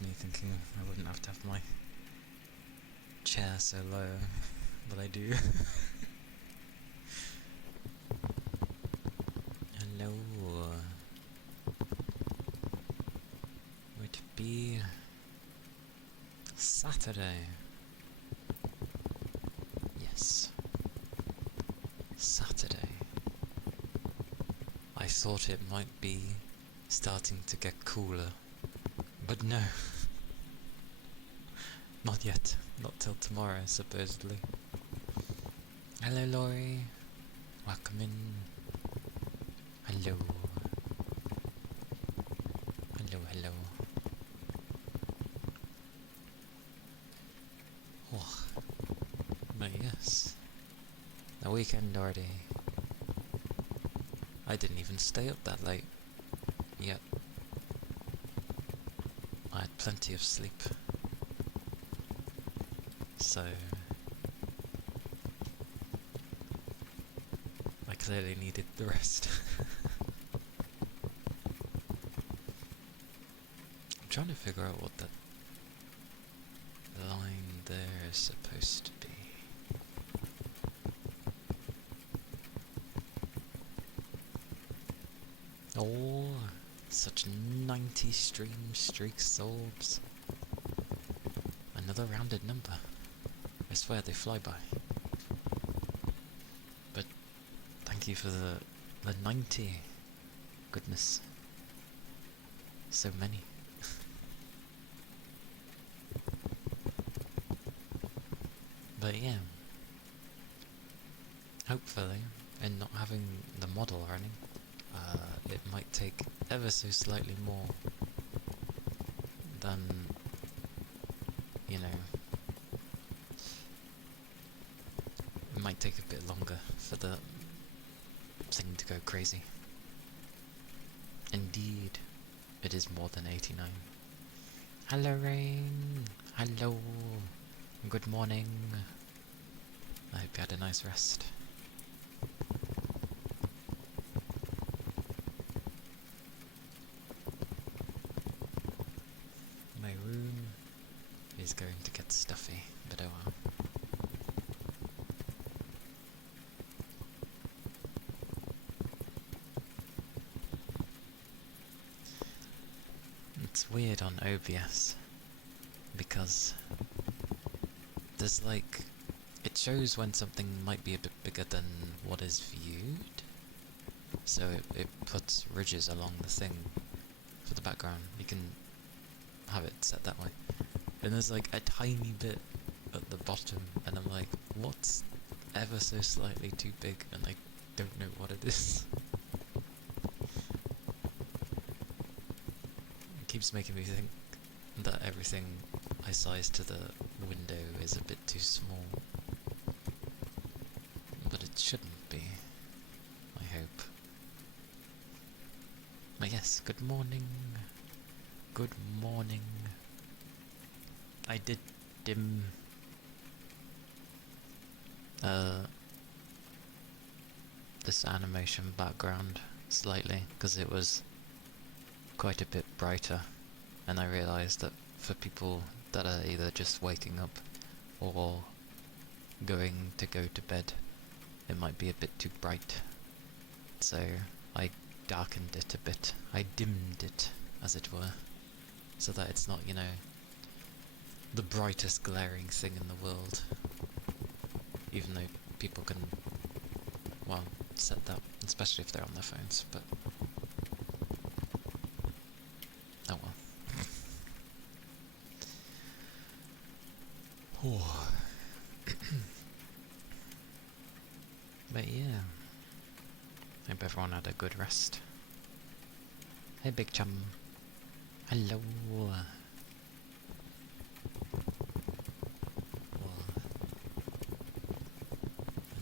just me thinking I wouldn't have to have my chair so low, but I do. Hello. Would it be Saturday? Yes. Saturday. I thought it might be starting to get cooler, but no. Not yet. Not till tomorrow, supposedly. Hello, Laurie. Welcome in. Hello. Hello, hello. Oh, but yes. The weekend already. I didn't even stay up that late. Yet. I had plenty of sleep. So I clearly needed the rest. I'm trying to figure out what that line there is supposed to be. Oh, such 90 stream streaks solves. Another rounded number. I swear they fly by. But thank you for the 90. Goodness. So many. But yeah. Hopefully, in not having the model running, it might take ever so slightly more than, you know, it might take a bit longer for the thing to go crazy. Indeed, it is more than 89. Hello, Rain. Hello. Good morning. I hope you had a nice rest. My room is going to get stuffy, but oh well. It's weird on OBS, because there's like, it shows when something might be a bit bigger than what is viewed, so it puts ridges along the thing for the background. You can have it set that way. And there's like a tiny bit at the bottom, and I'm like, what's ever so slightly too big, and I don't know what it is. It keeps making me think that everything I size to the window is a bit too small. But it shouldn't be, I hope. But yes, good morning. Good morning. I did dim this animation background slightly, because it was quite a bit brighter, and I realised that for people that are either just waking up or going to go to bed, it might be a bit too bright. So I darkened it a bit. I dimmed it, as it were, so that it's not, you know, the brightest glaring thing in the world. Even though people can, well, set that, especially if they're on their phones, but oh well. But yeah, hope everyone had a good rest. Hey Big Chum. Hello. Well,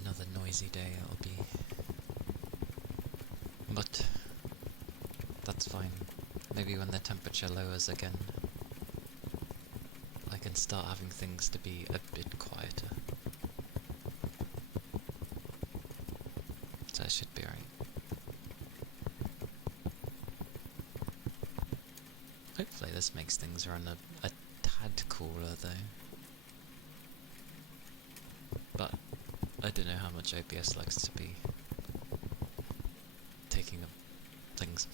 another noisy day it'll be. But that's fine. Maybe when the temperature lowers again, I can start having things to be a bit quieter. So it should be right. Hopefully there's just makes things run a tad cooler though. But I don't know how much OBS likes to be taking up things.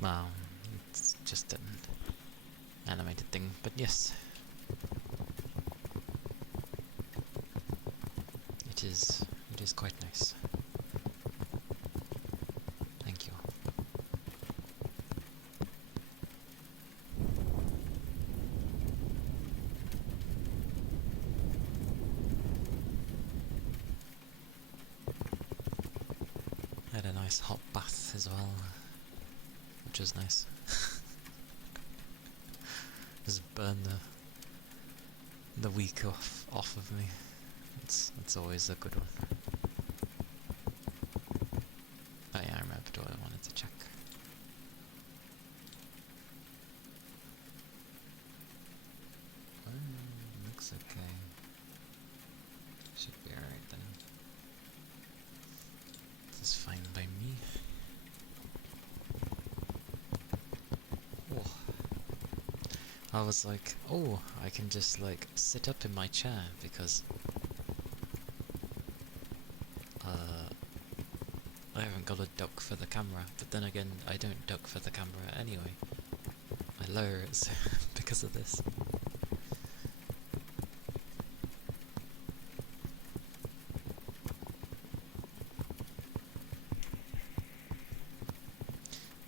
Well, it's just an animated thing, but yes. It is quite nice. Thank you. I had a nice hot bath as well, which was nice. Just burn the week off of me. It's always a good one. Oh yeah, I remembered what I wanted to check. Looks okay. Should be alright then. This is fine by me. Oh. I was like, oh, I can just like sit up in my chair because I haven't got a duck for the camera, but then again, I don't duck for the camera anyway. I lower it because of this.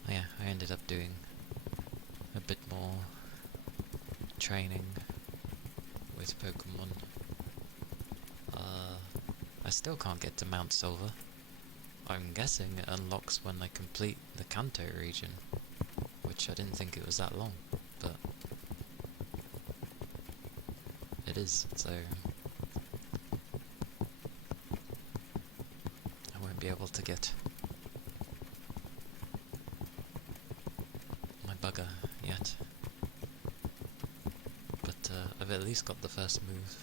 Oh yeah, I ended up doing a bit more training with Pokemon. I still can't get to Mount Silver. I'm guessing it unlocks when I complete the Kanto region, which I didn't think it was that long, but it is, so I won't be able to get my bugger yet. But I've at least got the first move.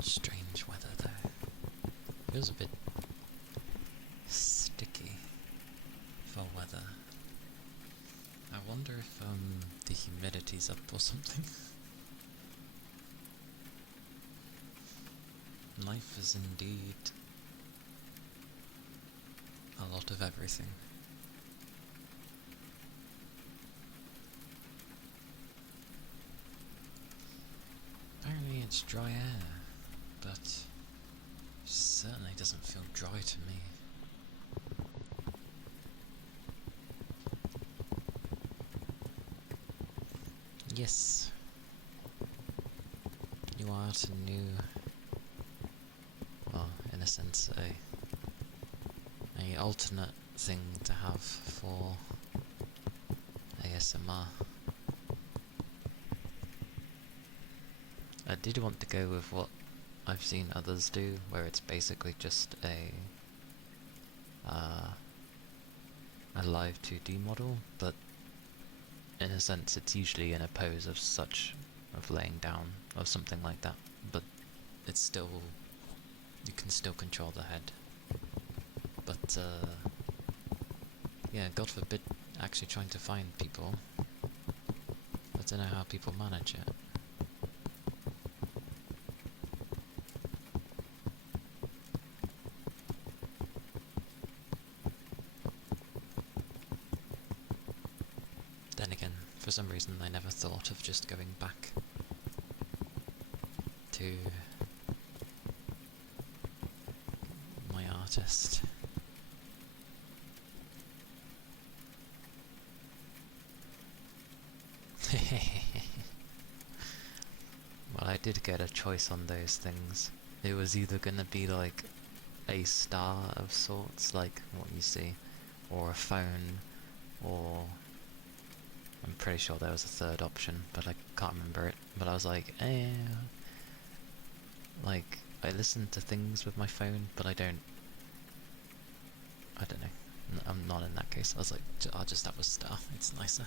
Strange weather though. Feels a bit sticky for weather. I wonder if the humidity's up or something. Life is indeed a lot of everything. Apparently it's dry air, but certainly doesn't feel dry to me. Yes, you are at a new, well, in a sense, a alternate thing to have for ASMR. I did want to go with what I've seen others do, where it's basically just a live 2D model, but in a sense it's usually in a pose of laying down, or something like that, but it's still, you can still control the head. But, yeah, God forbid actually trying to find people. I don't know how people manage it. Then again, for some reason I never thought of just going back to my artist Well, I did get a choice on those things. It was either gonna be like a star of sorts, like what you see, or a phone, or I'm pretty sure there was a third option, but I can't remember it. But I was like, like, I listen to things with my phone, but I don't know. I'm not in that case. I was like, I'll just have a star, it's nicer.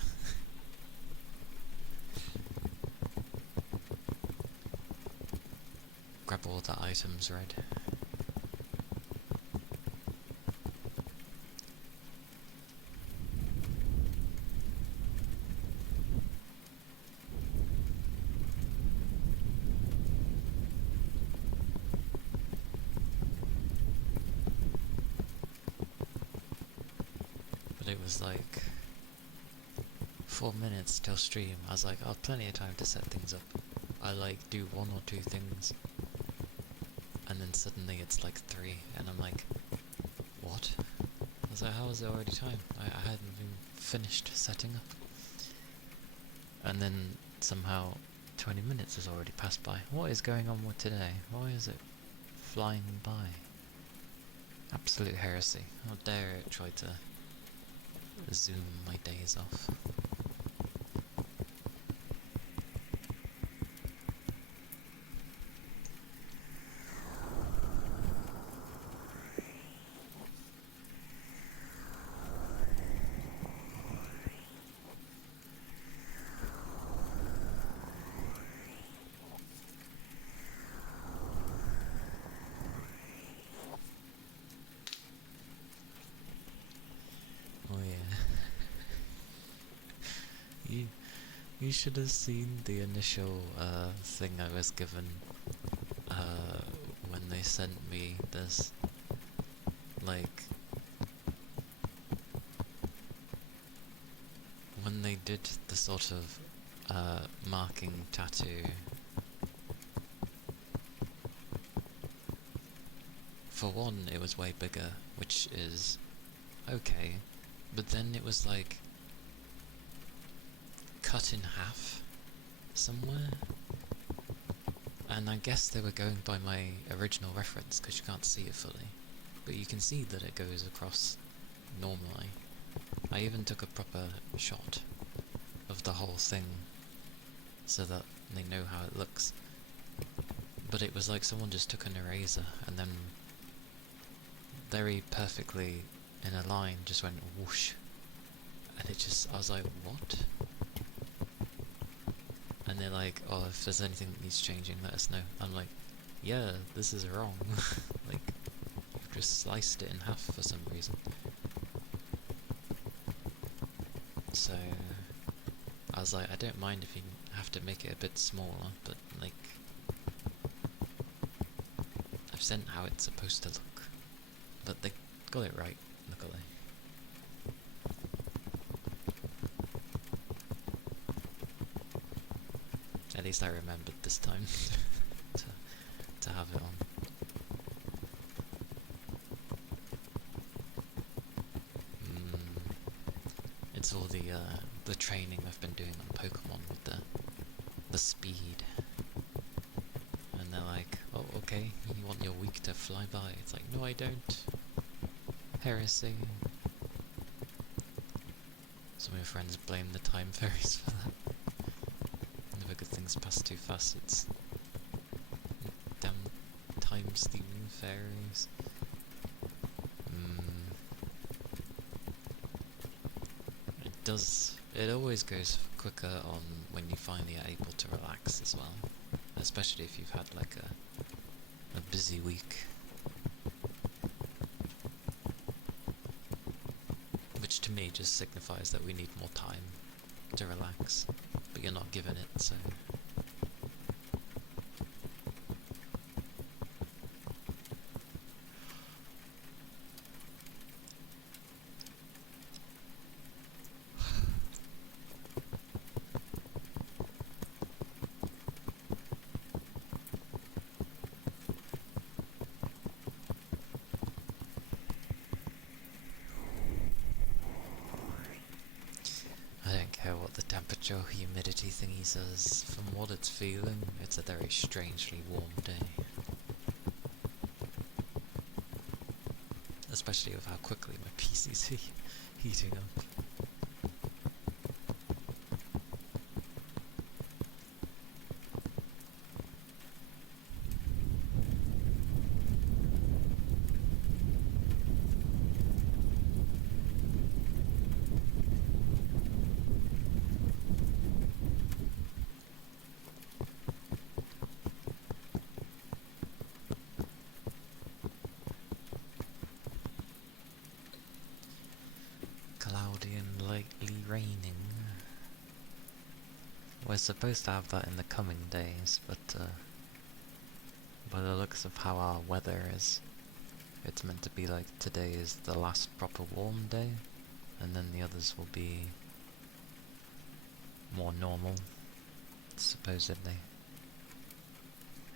Grab all the items, right? But it was like 4 minutes till stream. I was like, I'll have plenty of time to set things up. I like do one or two things, and then suddenly it's like 3, and I'm like, what? I was like, how is it already time? I hadn't even finished setting up. And then somehow 20 minutes has already passed by. What is going on with today? Why is it flying by? Absolute heresy. How dare it try to zoom my days off. Oh yeah. You should have seen the initial thing I was given when they sent me this. Like, when they did the sort of marking tattoo, for one it was way bigger, which is okay, but then it was like cut in half somewhere, and I guess they were going by my original reference because you can't see it fully, but you can see that it goes across normally. I even took a proper shot of the whole thing so that they know how it looks, but it was like someone just took an eraser and then very perfectly in a line just went whoosh, and it just, I was like, what? And they're like, oh, if there's anything that needs changing, let us know. I'm like, yeah, this is wrong. Like, you've just sliced it in half for some reason. So I was like, I don't mind if you have to make it a bit smaller, but like, I've sent how it's supposed to look. But they got it right, luckily. At least I remembered this time to have it on. It's all the training I've been doing on Pokemon with the speed. And they're like, oh, okay, you want your week to fly by. It's like, no, I don't. Heresy. Some of your friends blame the time fairies for that. Never good things pass too fast, it's damn time-stealing fairies. It always goes quicker on when you finally are able to relax as well. Especially if you've had like a busy week. Which to me just signifies that we need more time to relax, but you're not given it, so... I don't care what the temperature humidity thingy says, from what it's feeling, it's a very strangely warm day. Especially with how quickly my PC's heating up. Cloudy and lightly raining. We're supposed to have that in the coming days, but by the looks of how our weather is, it's meant to be like today is the last proper warm day, and then the others will be more normal, supposedly.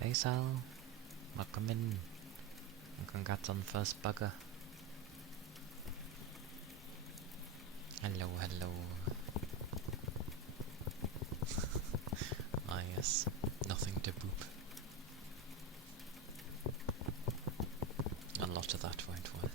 Hey Sal, welcome in, and congrats on first bugger. Hello, hello. Ah yes, nothing to boop. A lot of that won't work.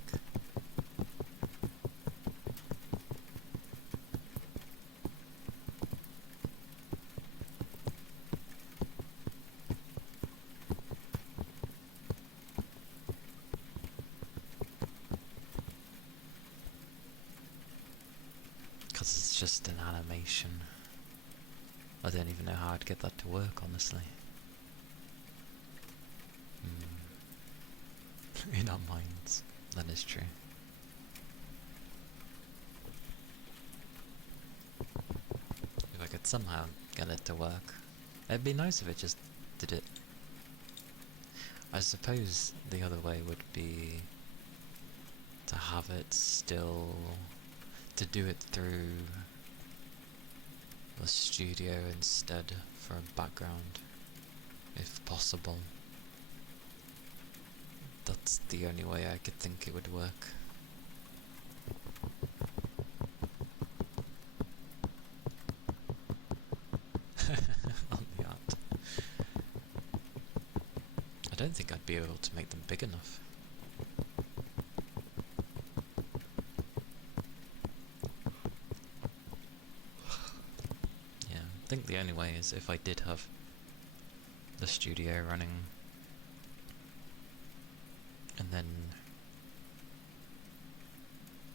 Because it's just an animation. I don't even know how I'd get that to work, honestly. In our minds, that is true. If I could somehow get it to work, it'd be nice if it just did it. I suppose the other way would be to have it still, to do it through the studio instead for a background, if possible. That's the only way I could think it would work. On the art. I don't think I'd be able to make them big enough. Yeah, I think the only way is if I did have the studio running, and then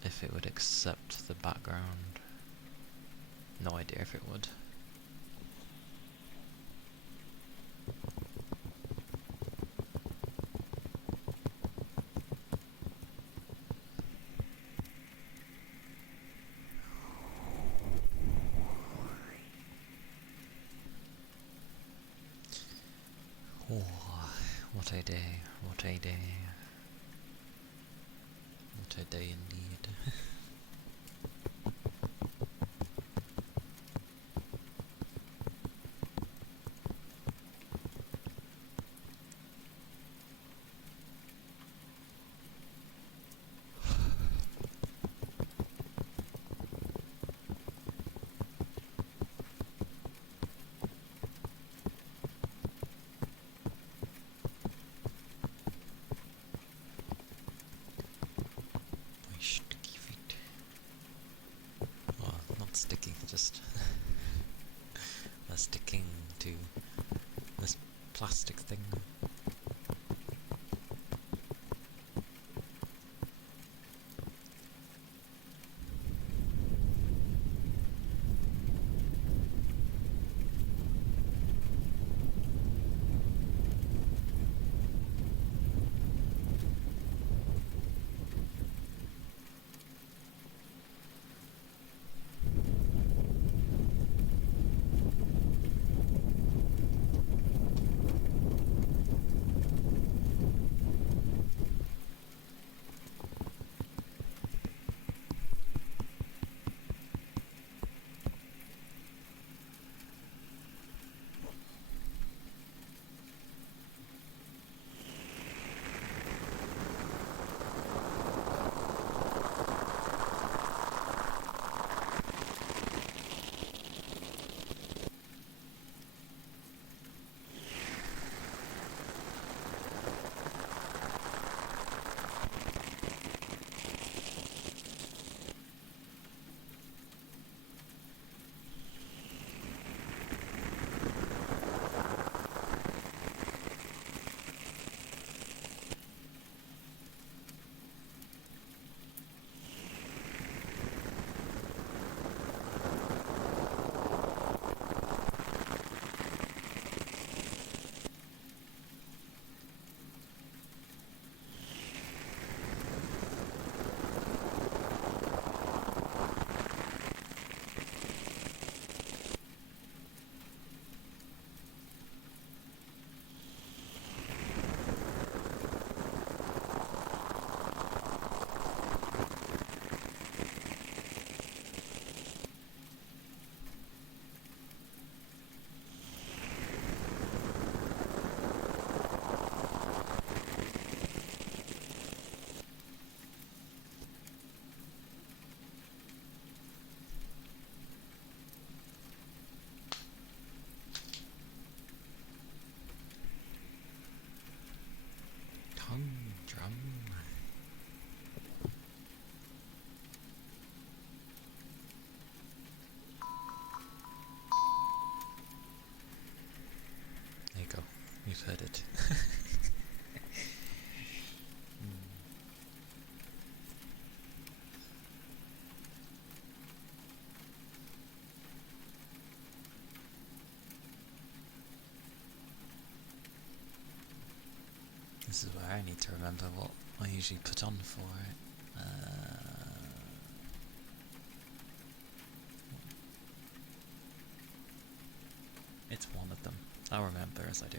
if it would accept the background. No idea if it would. Oh, what a day, what a day. What a day indeed. My sticky feet. Oh, not sticky, just sticking to this plastic thing. you've heard it. This is where I need to remember what I usually put on for it. It's one of them. I'll remember as I do.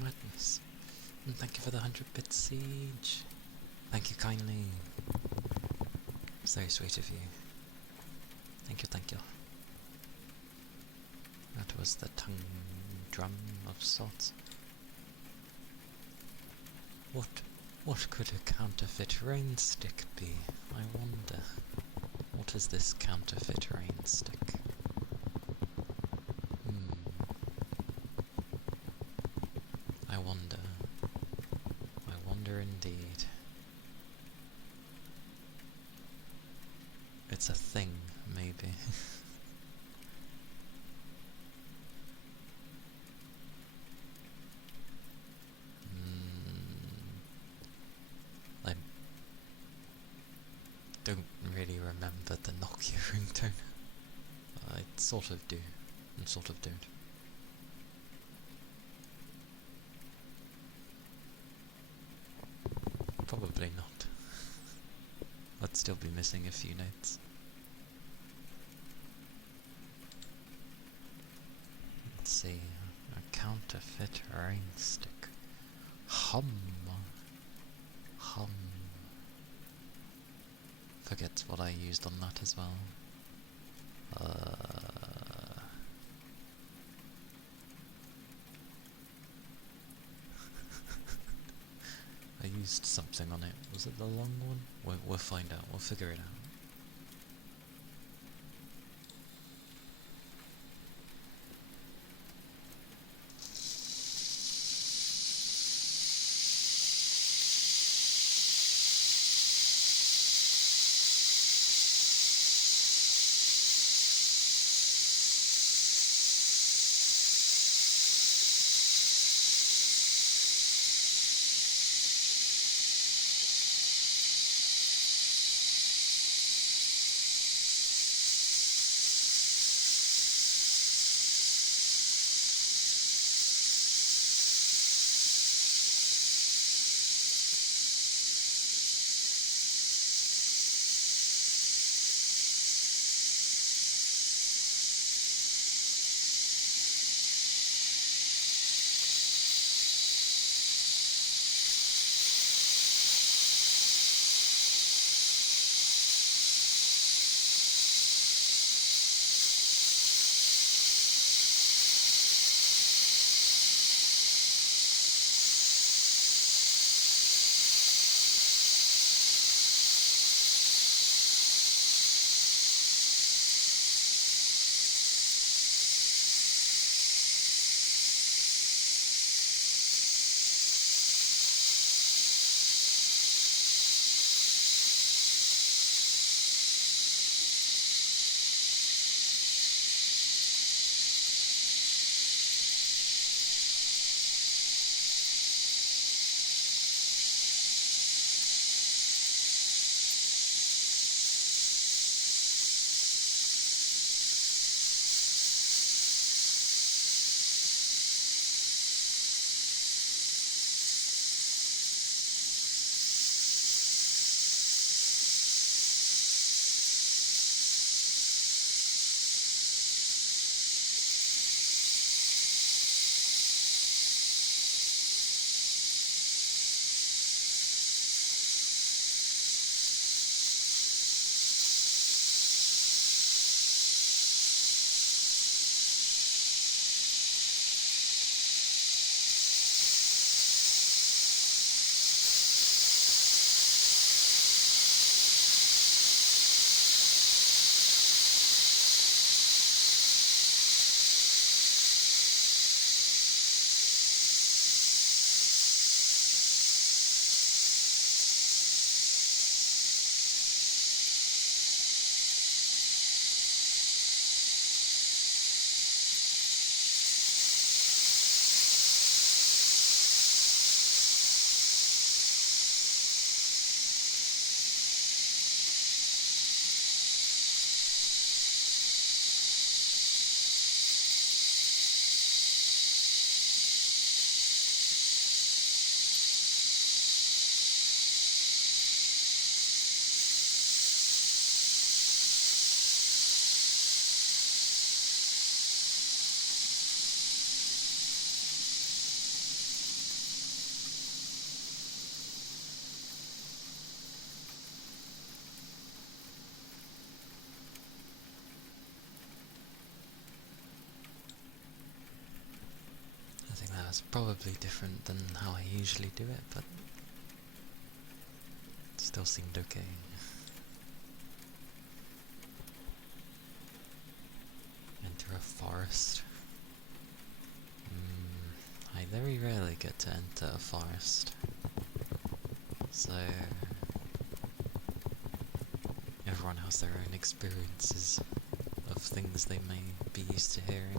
Madness. And thank you for the 100-bit siege. Thank you kindly. It's very sweet of you. Thank you, thank you. That was the tongue drum of sorts. What could a counterfeit rain stick be? I wonder. What is this counterfeit rain stick? I wonder. I wonder indeed. that's a thing, maybe. I don't really remember the Nokia ringtone. I sort of do, and sort of don't. Probably not. I'd still be missing a few notes. Let's see. A counterfeit ring stick. Hum. Hum. Forget what I used on that as well. I used something on it. Was it the long one? We'll find out. We'll figure it out. That's probably different than how I usually do it, but it still seemed okay. Enter a forest. I very rarely get to enter a forest, so everyone has their own experiences of things they may be used to hearing.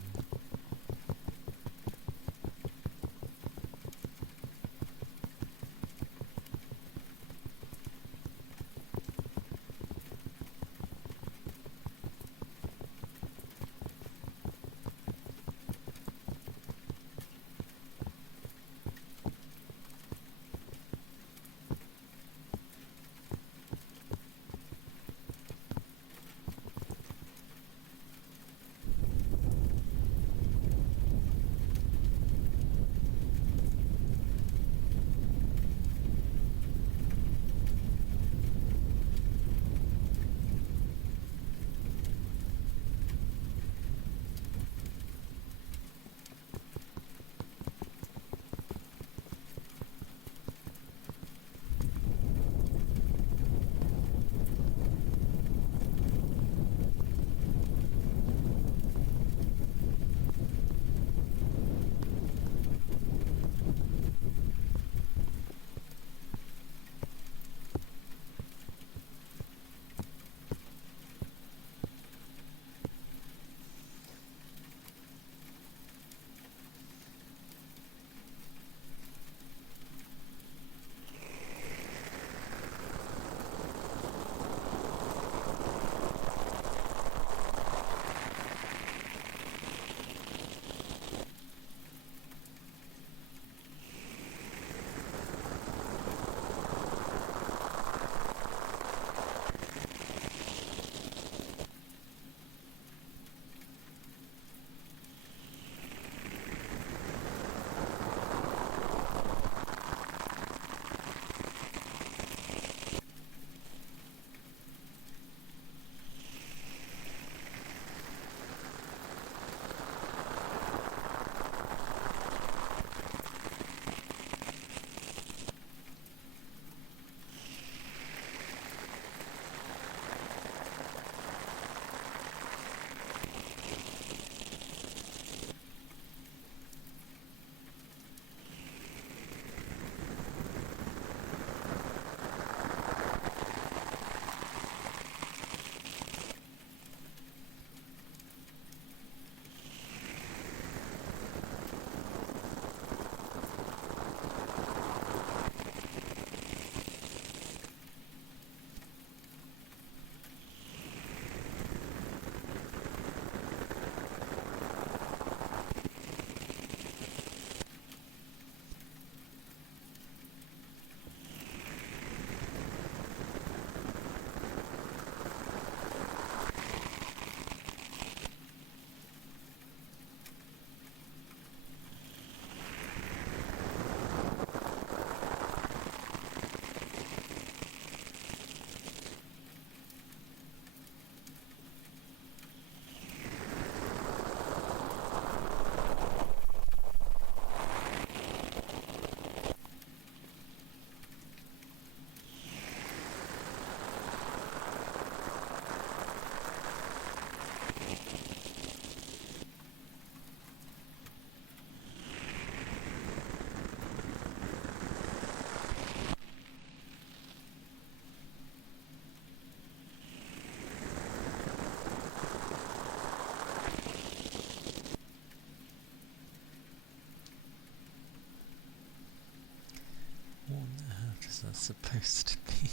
Is that supposed to be?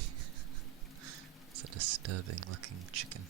It's a disturbing looking chicken.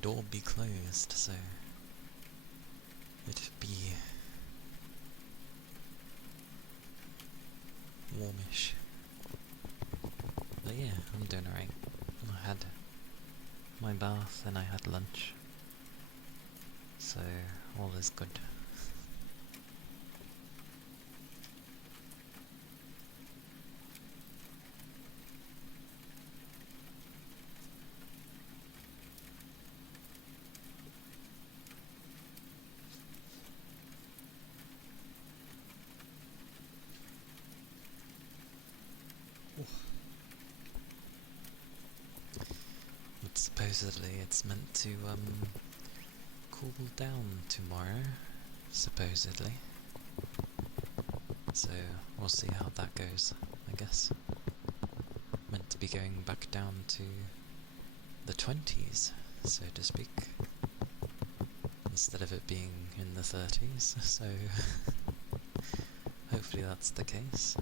door be closed, so it'd be warmish. But yeah, I'm doing alright. I had my bath and I had lunch, so all is good. But supposedly it's meant to cool down tomorrow, supposedly. So we'll see how that goes, I guess. Meant to be going back down to the 20s, so to speak, instead of it being in the 30s, so hopefully that's the case.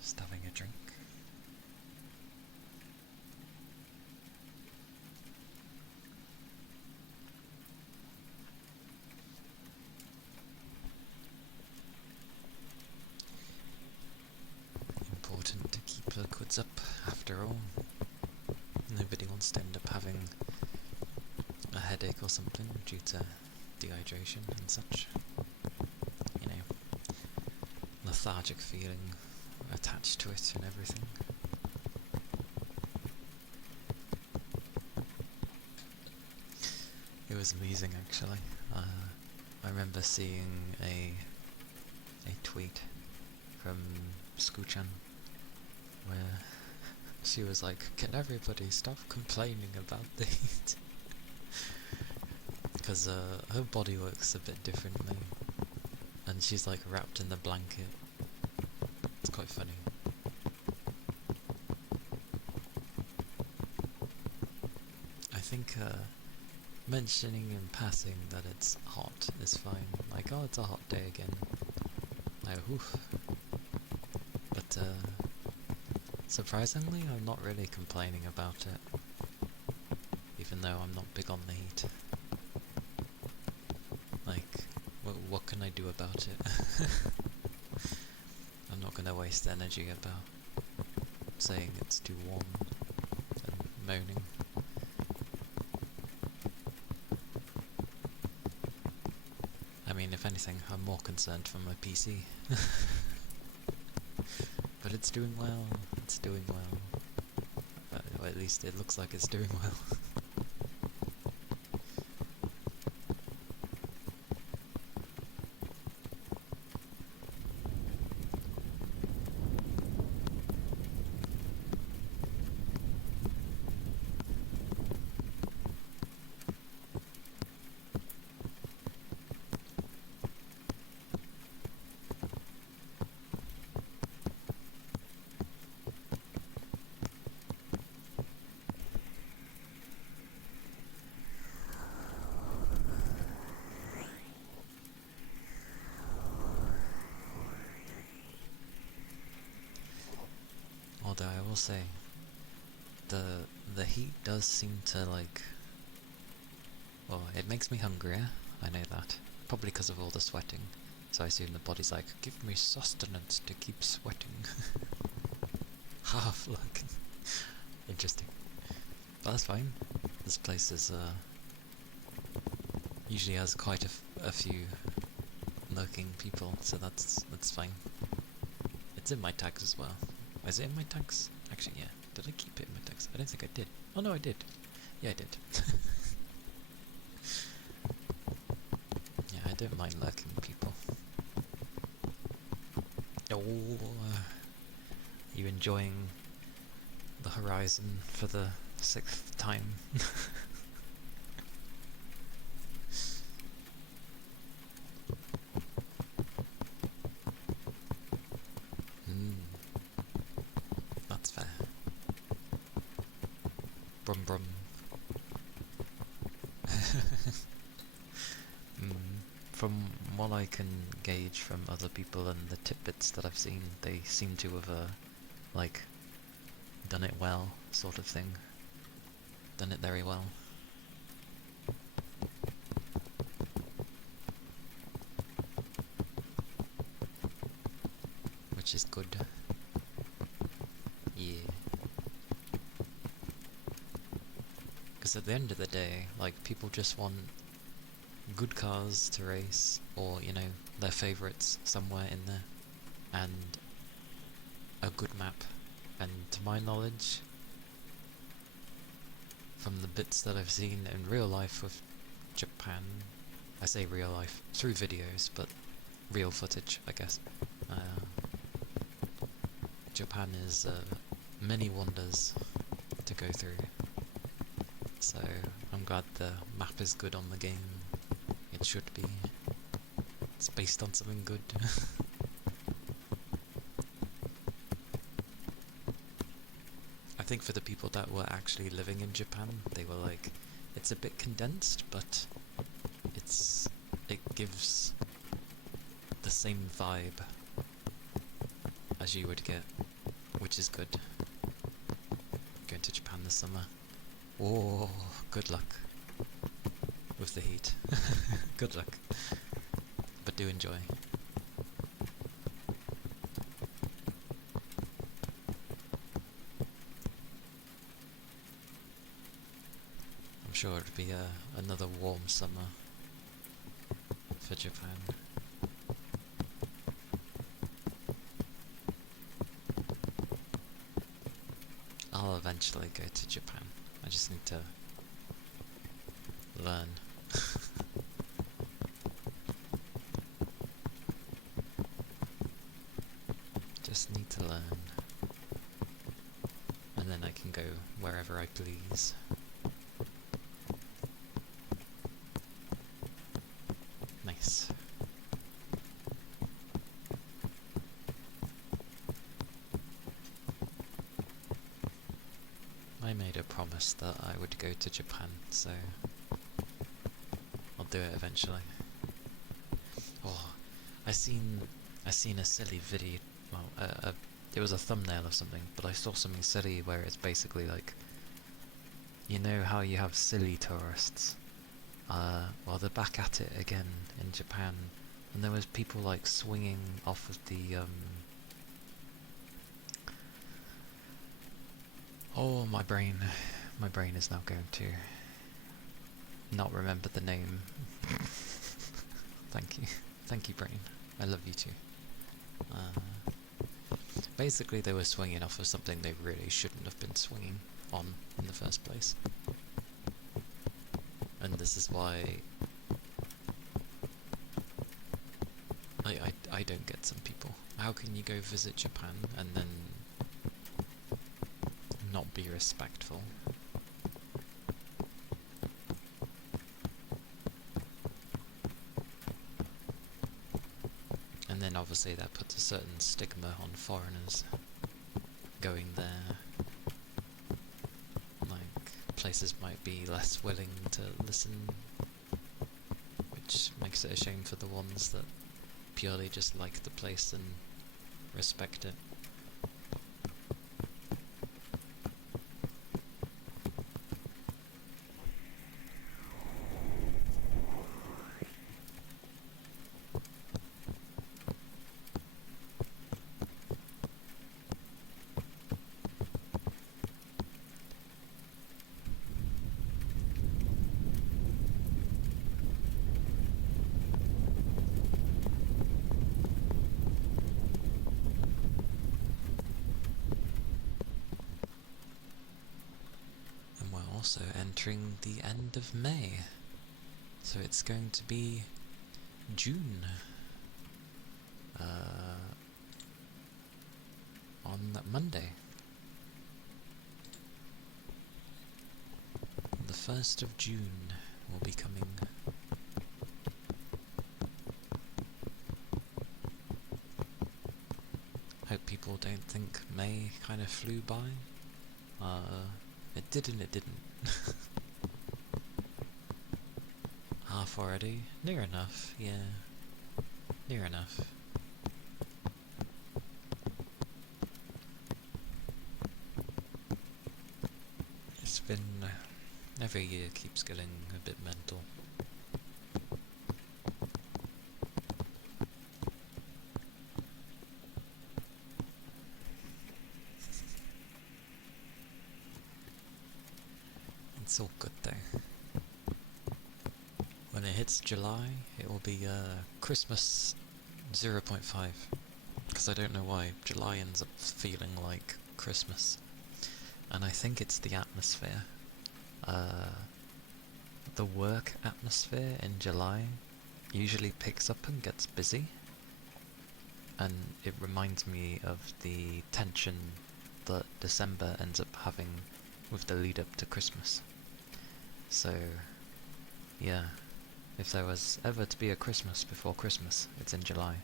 Just having a drink. Important to keep liquids up, after all. Nobody wants to end up having a headache or something due to dehydration and such. You know, lethargic feeling attached to it and everything. It was amazing, actually. I remember seeing a tweet from Skuchan where she was like, "Can everybody stop complaining about the heat?" Because her body works a bit differently, and she's like wrapped in the blanket. It's quite funny. I think mentioning in passing that it's hot is fine. Like, oh, it's a hot day again. Like, oof. But surprisingly, I'm not really complaining about it, even though I'm not big on the heat. Like, what can I do about it? I'm not gonna waste energy about saying it's too warm and moaning. I mean, if anything, I'm more concerned for my PC. But it's doing well, it's doing well. Or at least it looks like it's doing well. Although I will say, the heat does seem to, like, well, it makes me hungrier, I know that, probably because of all the sweating, so I assume the body's like, give me sustenance to keep sweating. Half, like, interesting. But that's fine, this place is, usually has quite a few lurking people, so that's fine. It's in my tags as well. Is it in my tags? Actually, yeah. Did I keep it in my tags? I don't think I did. Oh no, I did. Yeah, I did. Yeah, I don't mind lurking people. Oh, you enjoying the horizon for the 6th time. That's fair. Brum brum. From what I can gauge from other people and the tidbits that I've seen, they seem to have, like, done it well, sort of thing. Done it very well. Which is good. Yeah. Because at the end of the day, like, people just want good cars to race, or, you know, their favourites somewhere in there, and a good map. And to my knowledge, from the bits that I've seen in real life with Japan, I say real life, through videos, but real footage, I guess. Japan is many wonders to go through, so I'm glad the map is good on the game. It should be. It's based on something good. I think for the people that were actually living in Japan, they were like, it's a bit condensed, but it gives the same vibe as you would get, which is good. Going to Japan this summer. Oh, good luck with the heat. Good luck. But do enjoy. I'm sure it'd be another warm summer for Japan. I'll eventually go to Japan. I just need to learn. Just need to learn. And then I can go wherever I please. Nice. I made a promise that I would go to Japan, so I'll do it eventually. Oh, I seen a silly video. Well, it was a thumbnail of something, but I saw something silly where it's basically like, you know how you have silly tourists? Well, they're back at it again in Japan, and there was people like swinging off of the oh, my brain is now going to not remember the name. Thank you, brain. I love you too. Basically, they were swinging off of something they really shouldn't have been swinging on in the first place. And this is why I don't get some people. How can you go visit Japan and then not be respectful? And then obviously that puts a certain stigma on foreigners going there. Like, places might be less willing to listen, which makes it a shame for the ones that purely just like the place and respect it. Also entering the end of May, so it's going to be June on Monday. 1st of June will be coming. Hope people don't think May kind of flew by. It did and it didn't. Half already? Near enough, yeah. Near enough. It's been... every year keeps getting a bit mental. It's all good though. When it hits July, it will be Christmas 0.5. Because I don't know why, July ends up feeling like Christmas. And I think it's the atmosphere. The work atmosphere in July usually picks up and gets busy. And it reminds me of the tension that December ends up having with the lead up to Christmas. So, yeah, if there was ever to be a Christmas before Christmas, it's in July.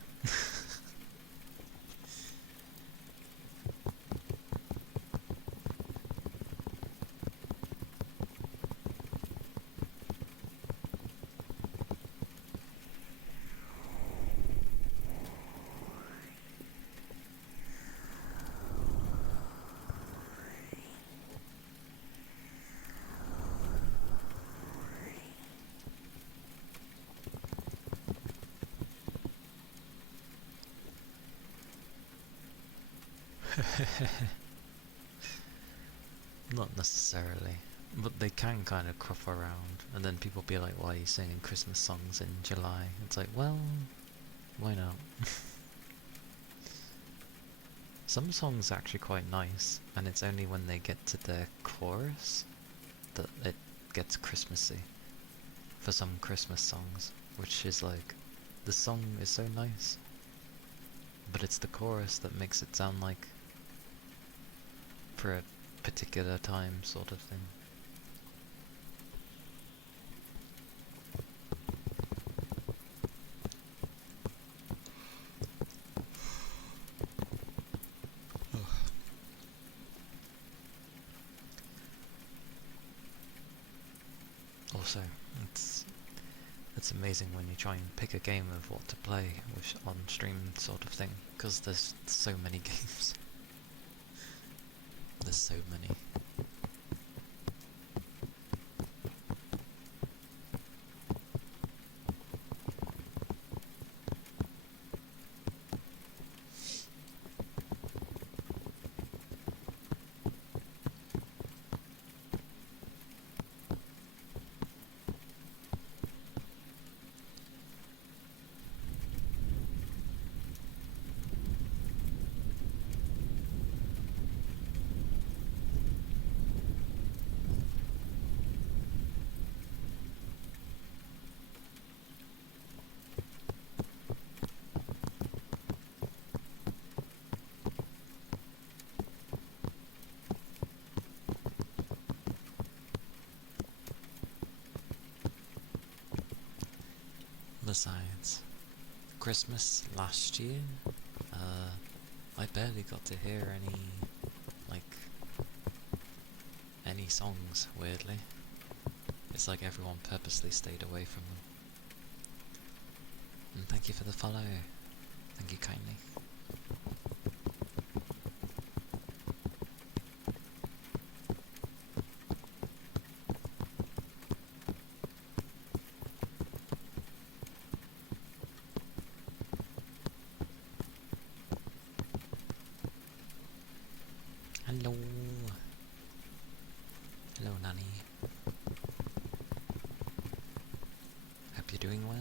Not necessarily, but they can kind of crop around, and then people be like, why are you singing Christmas songs in July? It's like, well, why not? Some songs are actually quite nice, and it's only when they get to their chorus that it gets Christmassy. For some Christmas songs, which is like, the song is so nice, but it's the chorus that makes it sound like for a particular time sort of thing. Also, it's amazing when you try and pick a game of what to play with on stream sort of thing, because there's so many games. There's so many. Besides, Christmas last year, I barely got to hear any songs, weirdly. It's like everyone purposely stayed away from them. And thank you for the follow. Thank you kindly. Hello. Hello, Nanny. Hope you're doing well.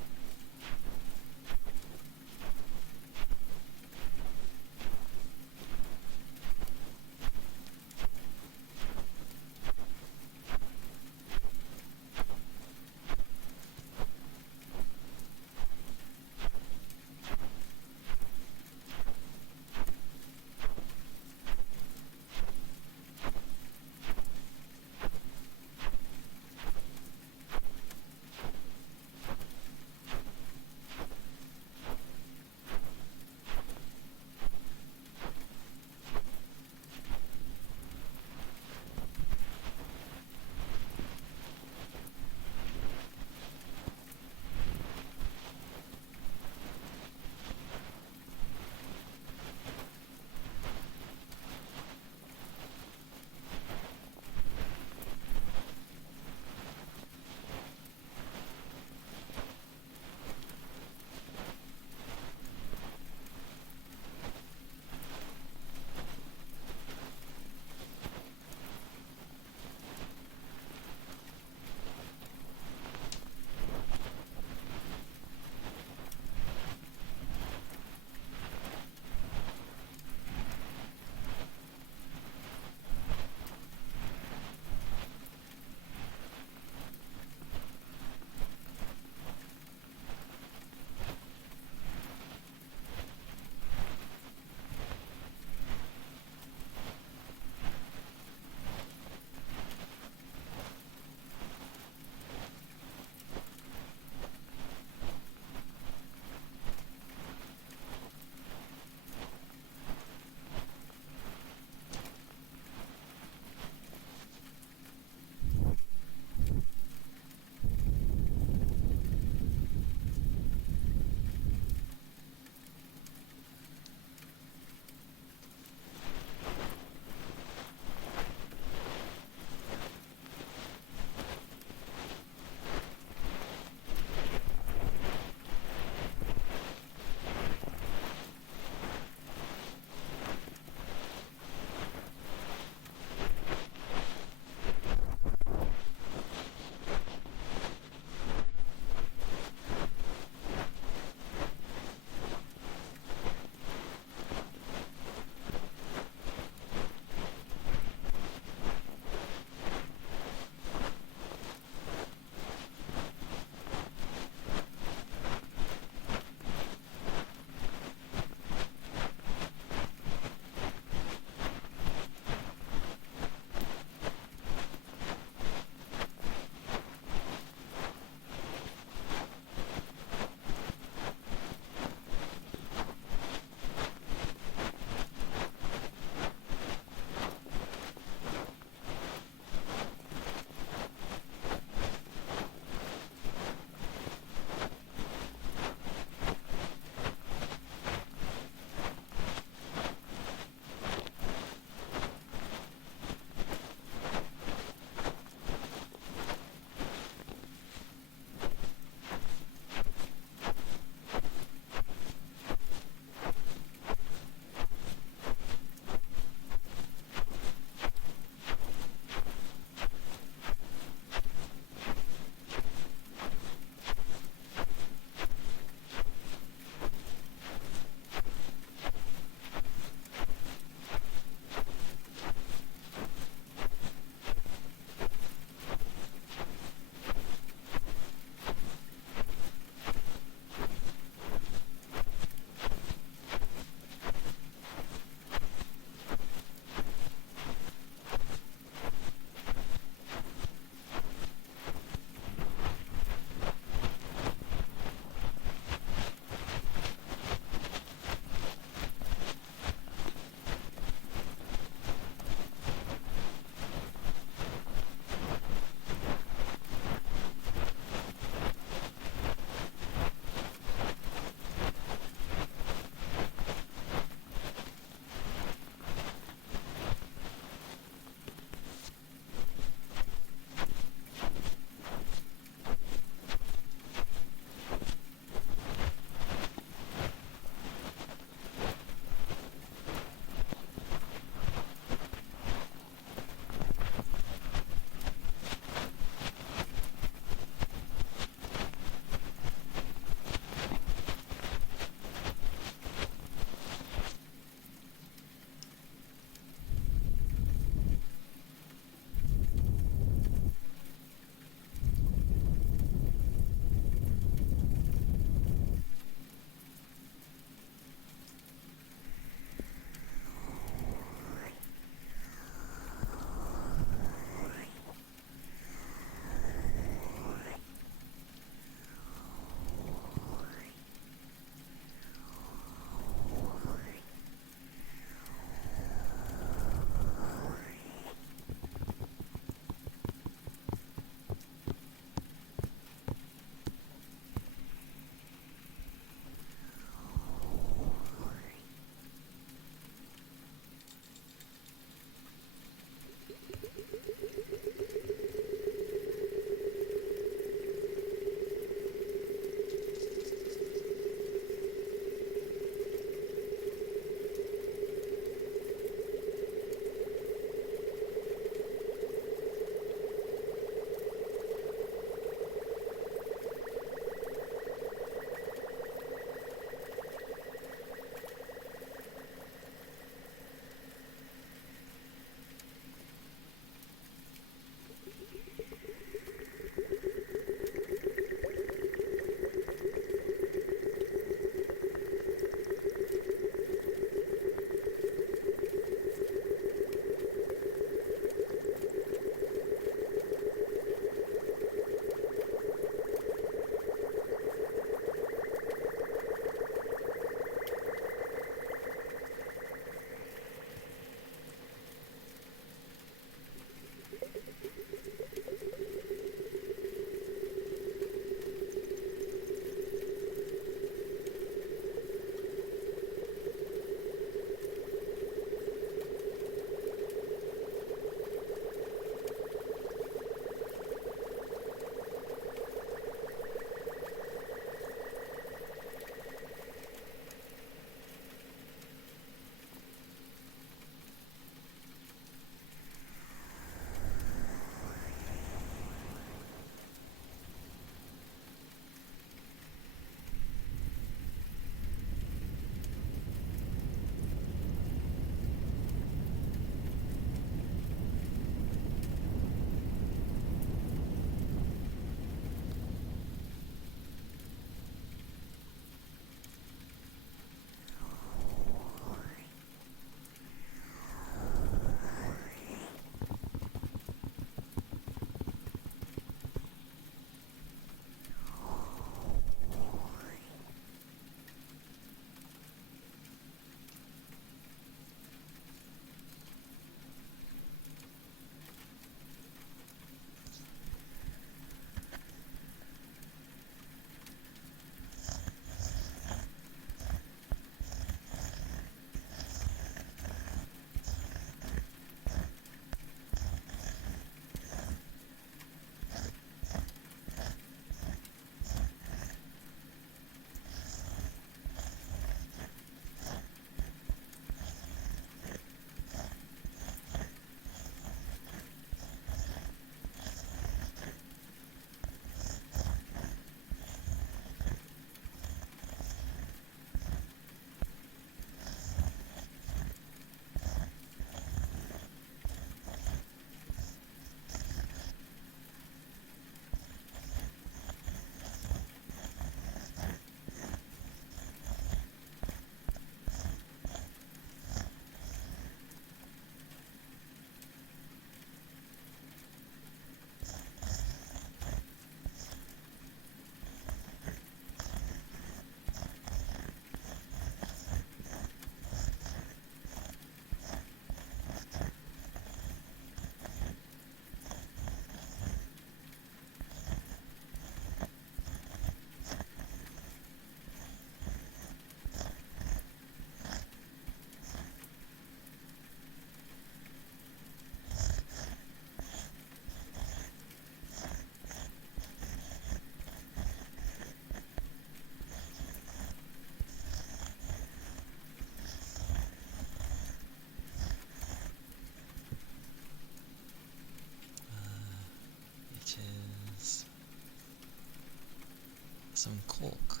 some cork.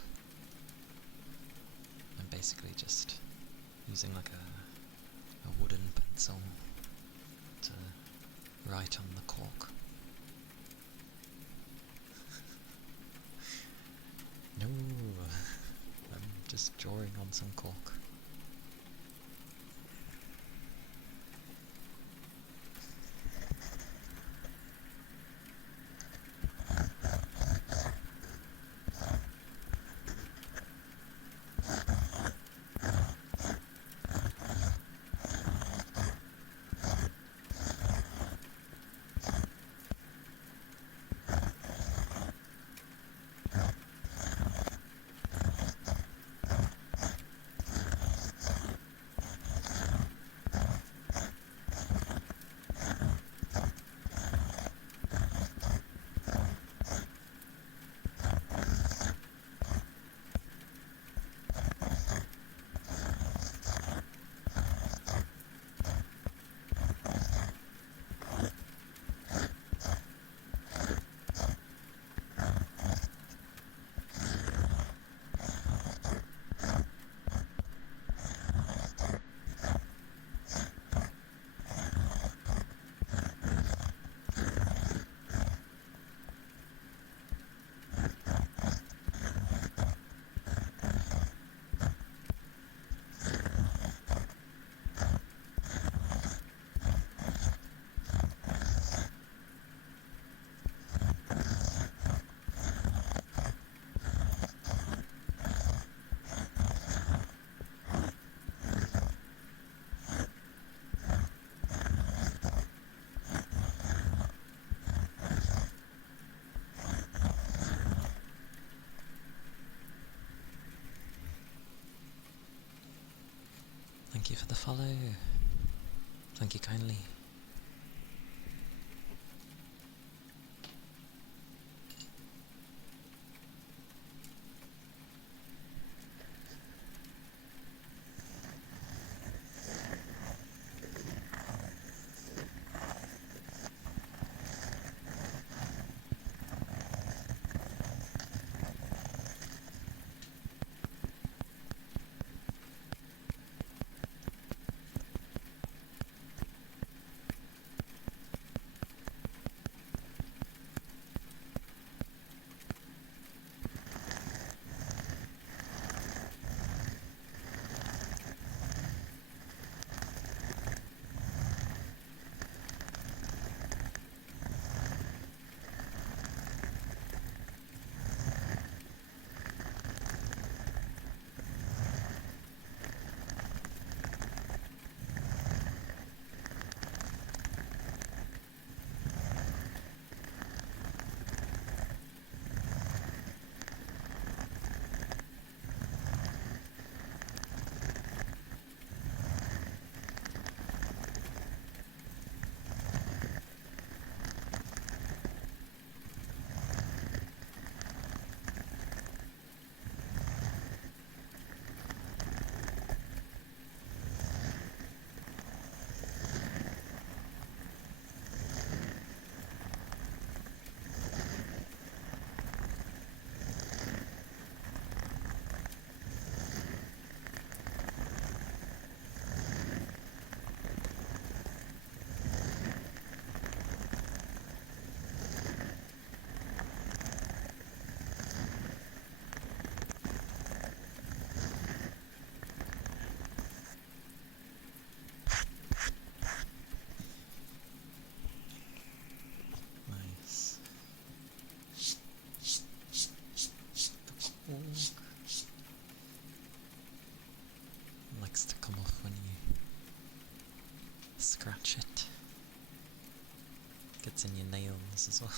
I'm basically just using like a wooden pencil to write on the cork. No, I'm just drawing on some cork. Thank you for the follow. Thank you kindly. Nice. The cork likes to come off when you scratch it. Gets in your nails as well.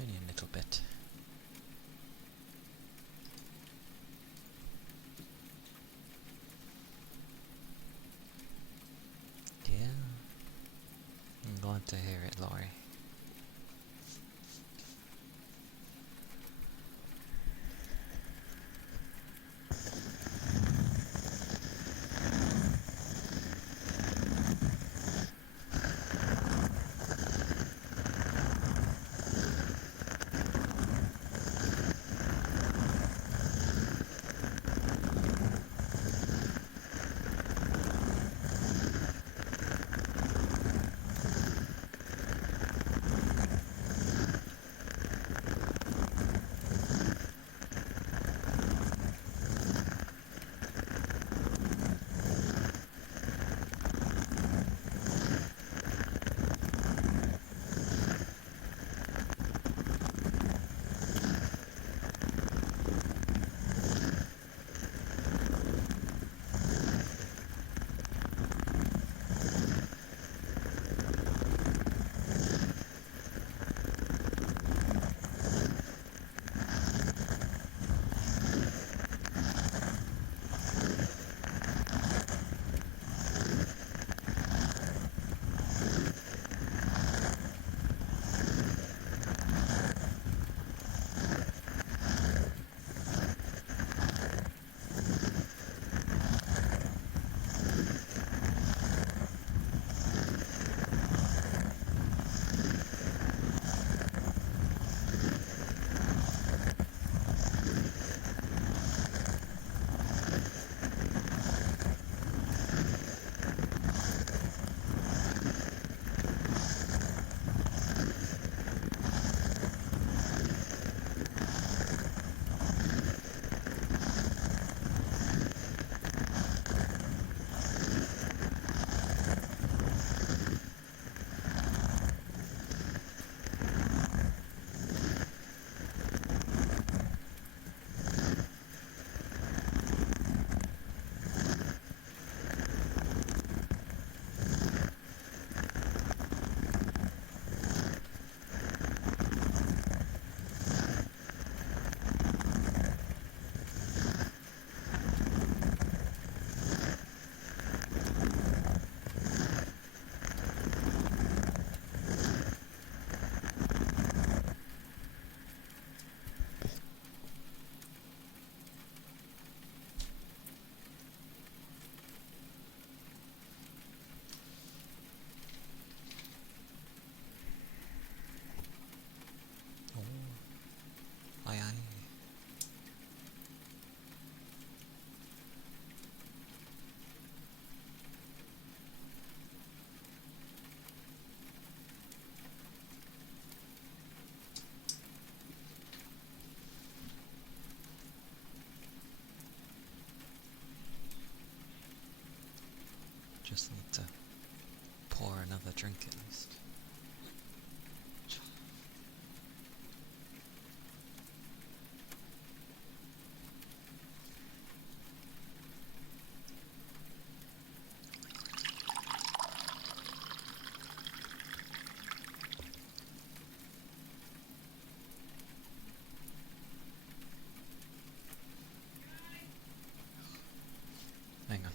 Only a little bit. Yeah. I'm glad to hear it, Laurie. just need to pour another drink at least. Hang on.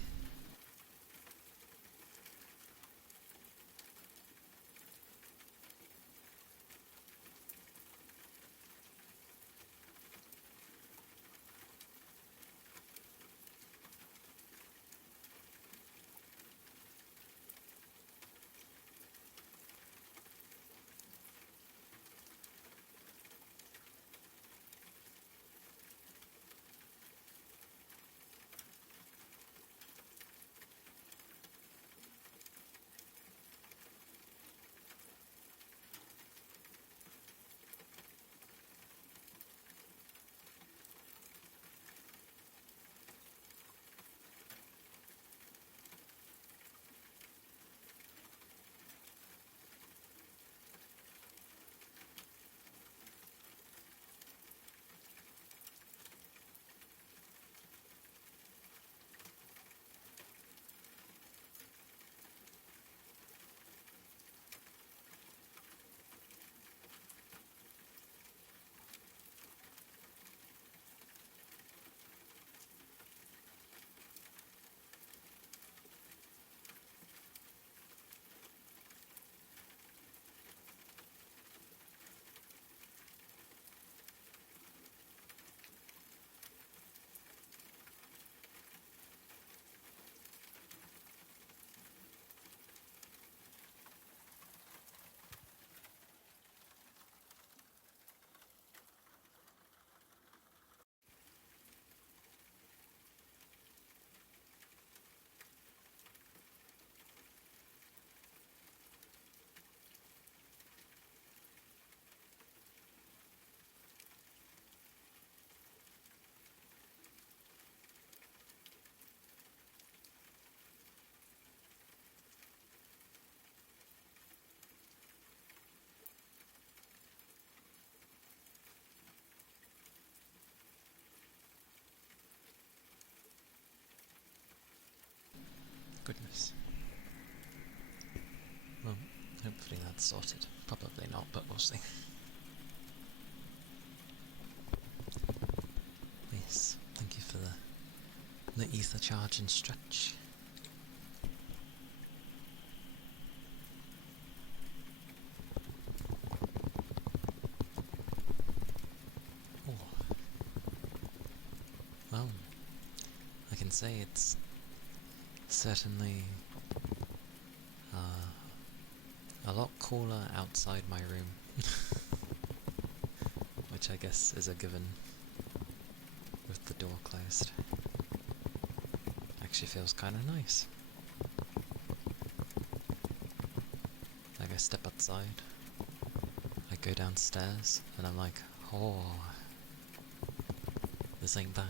Goodness. Well, hopefully that's sorted. Probably not, but we'll see. Yes, thank you for the ether charge and stretch. Oh. Well, I can say it's certainly a lot cooler outside my room, which I guess is a given with the door closed. Actually feels kind of nice. Like I step outside, I go downstairs, and I'm like, oh, this ain't bad.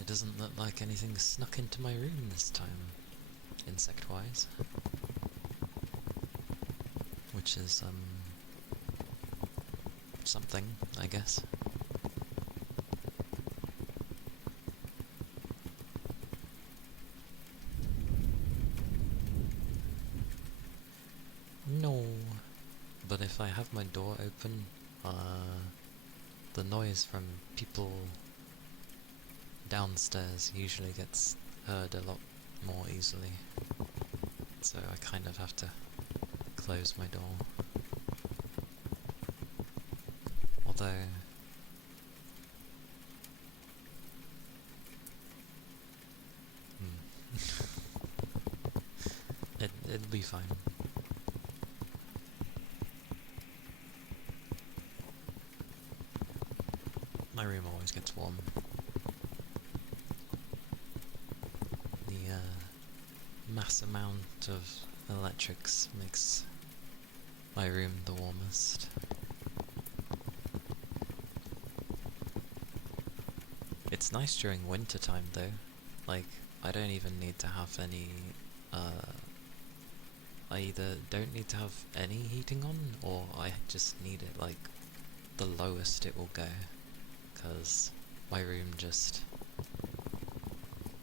It doesn't look like anything snuck into my room this time, insect-wise. Which is, something, I guess. No. But if I have my door open, the noise from people downstairs usually gets heard a lot more easily, so I kind of have to close my door. Although it'll be fine. My room always gets warm. The mass amount of electrics makes my room the warmest. It's nice during winter time though. Like, I don't even need to have any, I either don't need to have any heating on, or I just need it like the lowest it will go, because my room just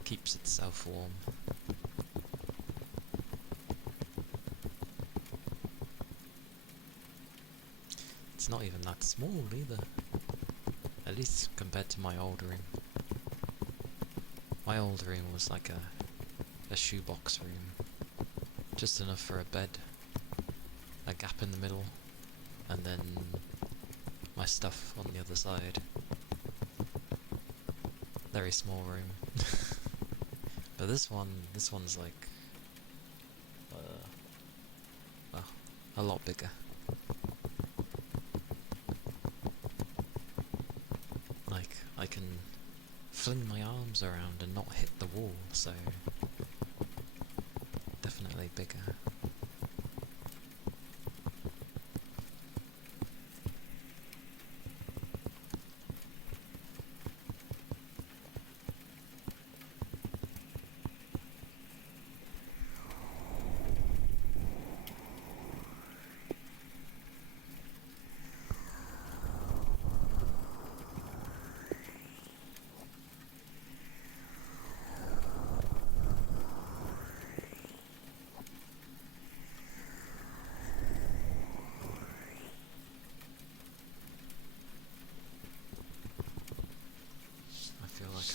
keeps itself warm. It's not even that small either, at least compared to my old room. My old room was like a shoebox room, just enough for a bed, a gap in the middle, and then my stuff on the other side. Very small room. But this one's like, well, a lot bigger. Like, I can fling my arms around and not hit the wall, so definitely bigger.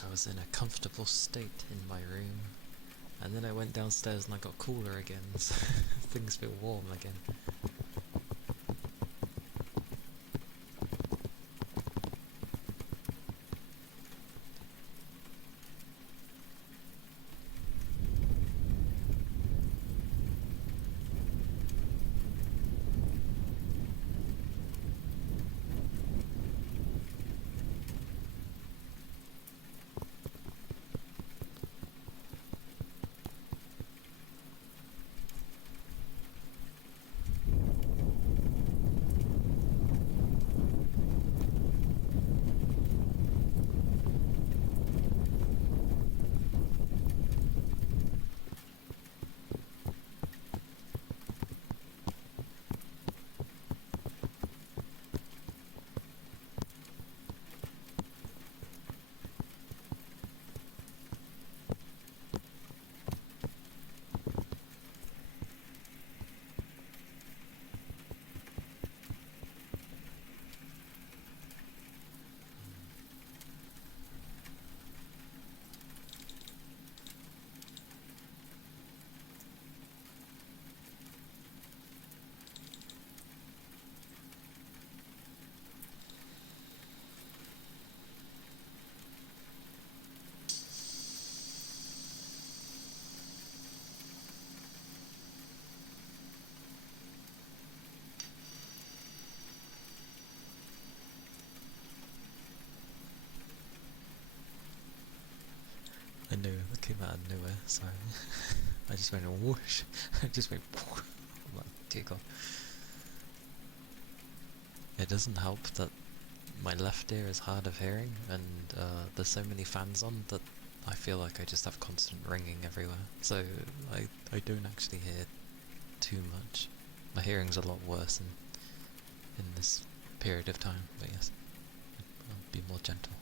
I was in a comfortable state in my room, and then I went downstairs and I got cooler again, so things feel warm again. I knew, it came out of nowhere, sorry. I just went whoosh, I just went whoosh. I'm like, dear God. It doesn't help that my left ear is hard of hearing, and there's so many fans on that I feel like I just have constant ringing everywhere. So I don't actually hear too much. My hearing's a lot worse in this period of time, but yes, I'll be more gentle.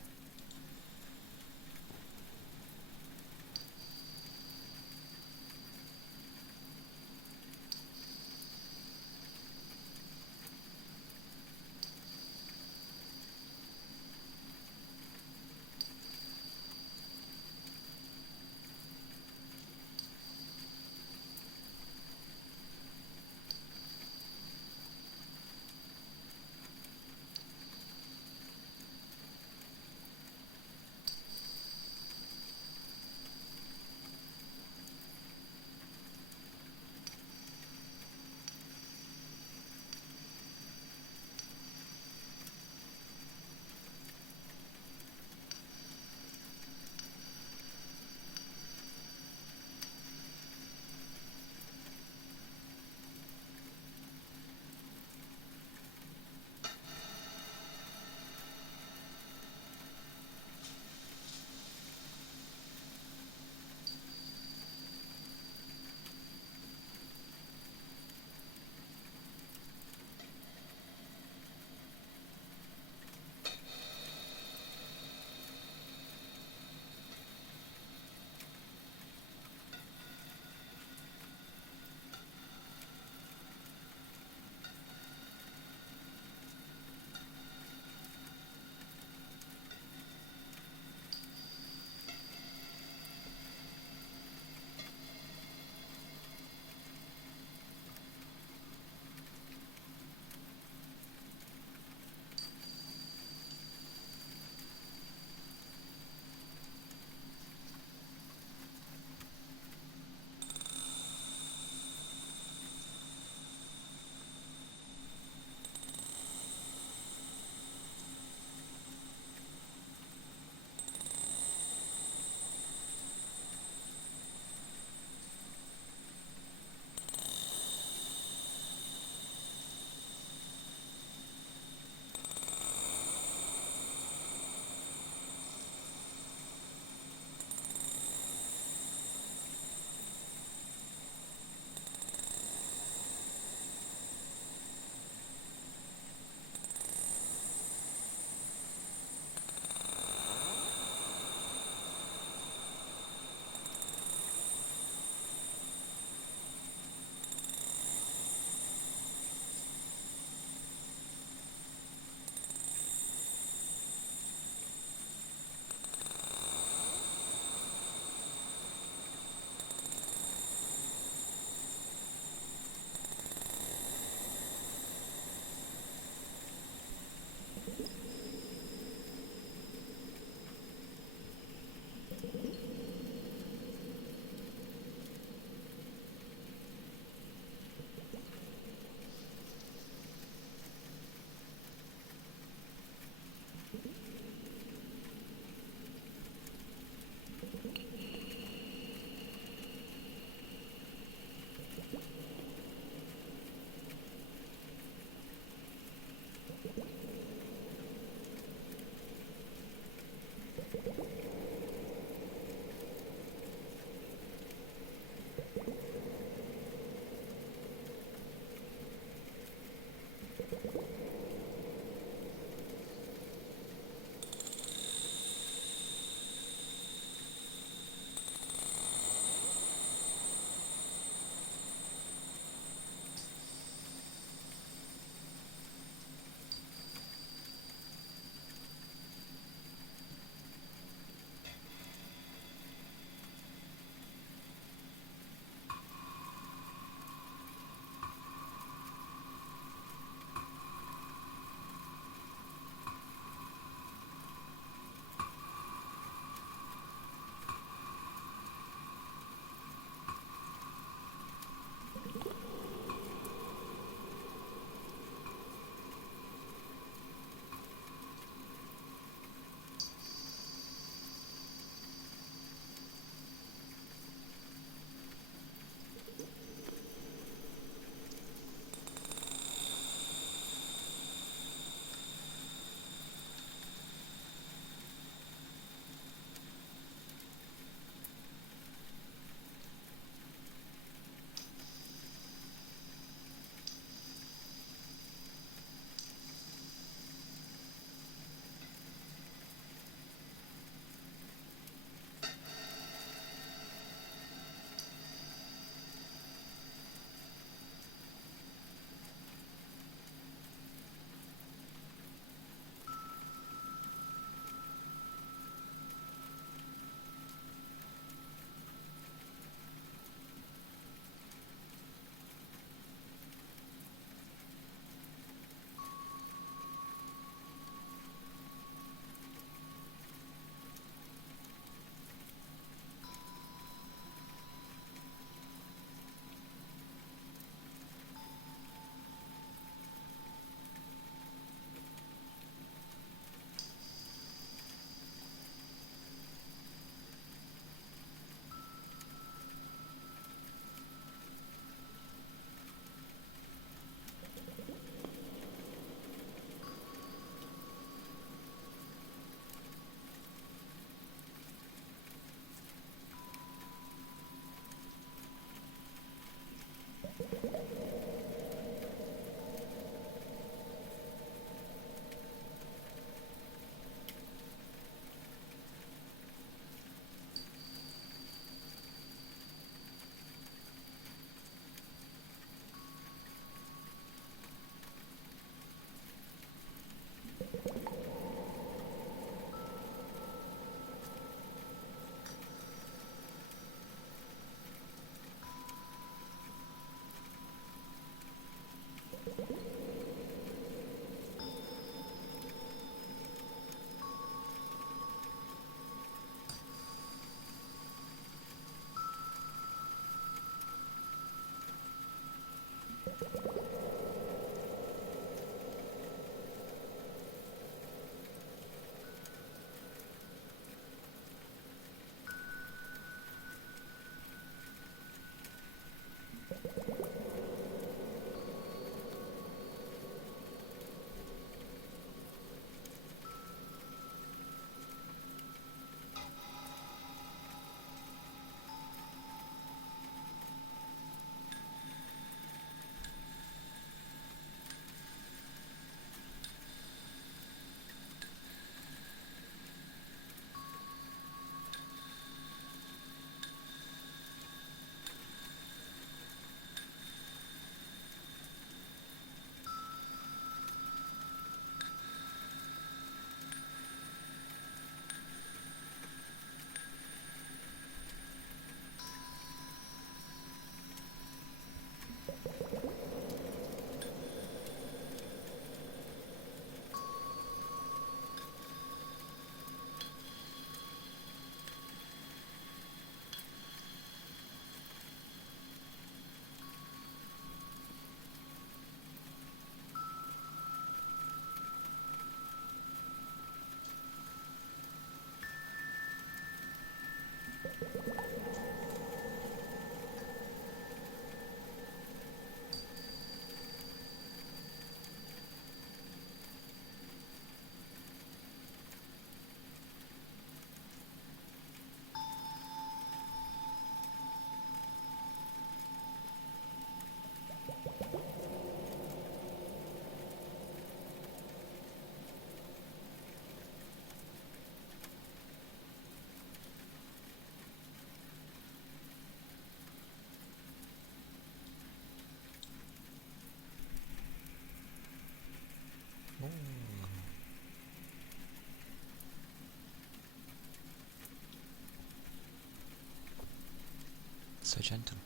So gentle.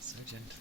So gentle.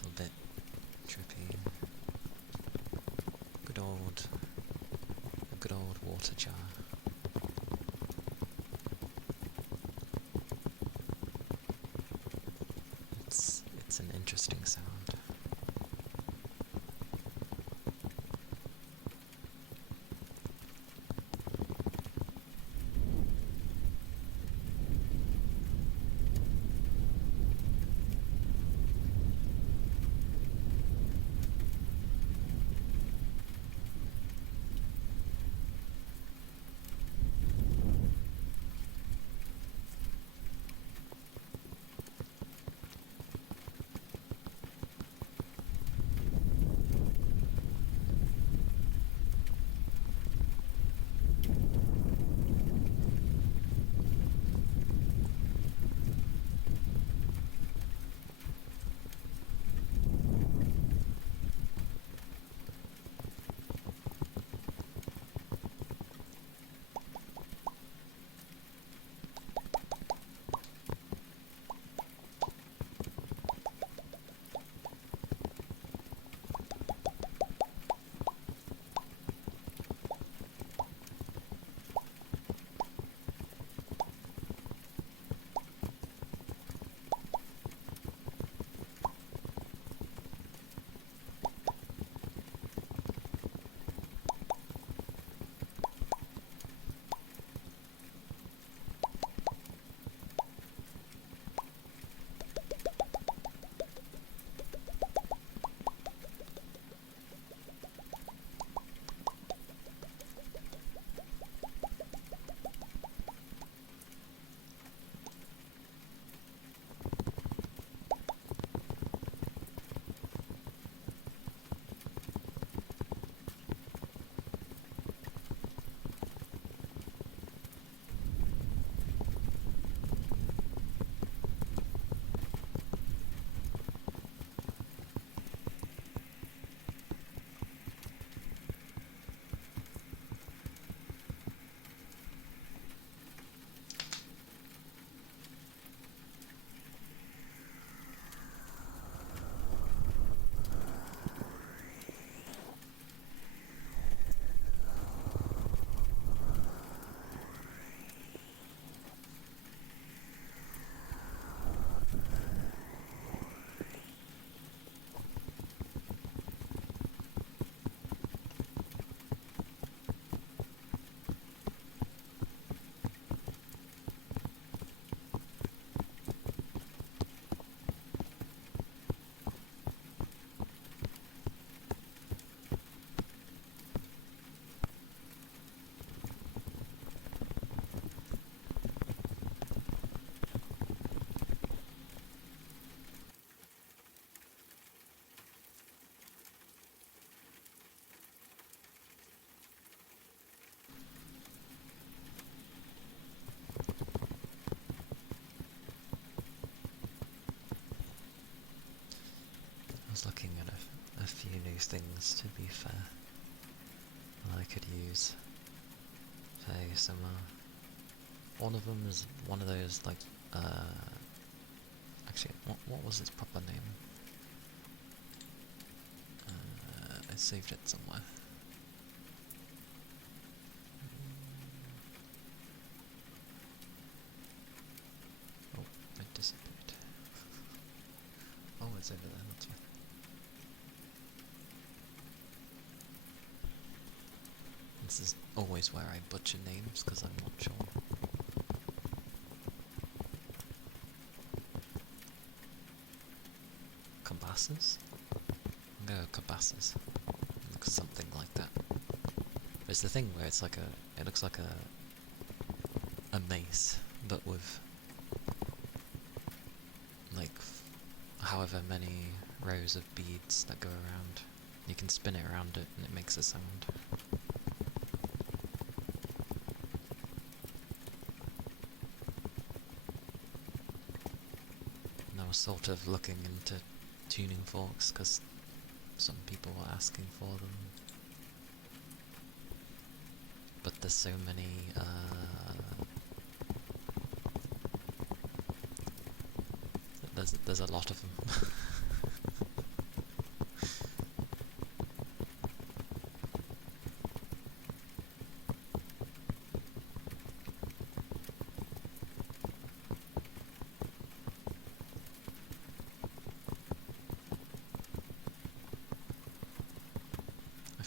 little bit trippy. A good old water jar. It's an interesting sound. I was looking at a few new things, to be fair, that I could use for ASMR. One of them is one of those, like, actually, what was its proper name? I saved it somewhere. Oh, it disappeared. Oh, it's over there, that's right. This is always where I butcher names, because I'm not sure. Cabasses? I'm gonna go Cabasses. It looks something like that. It's the thing where it's like it looks like a mace, but with like however many rows of beads that go around. You can spin it around it and it makes a sound. And I was sort of looking into tuning forks because some people were asking for them. But there's so many, there's a lot of them.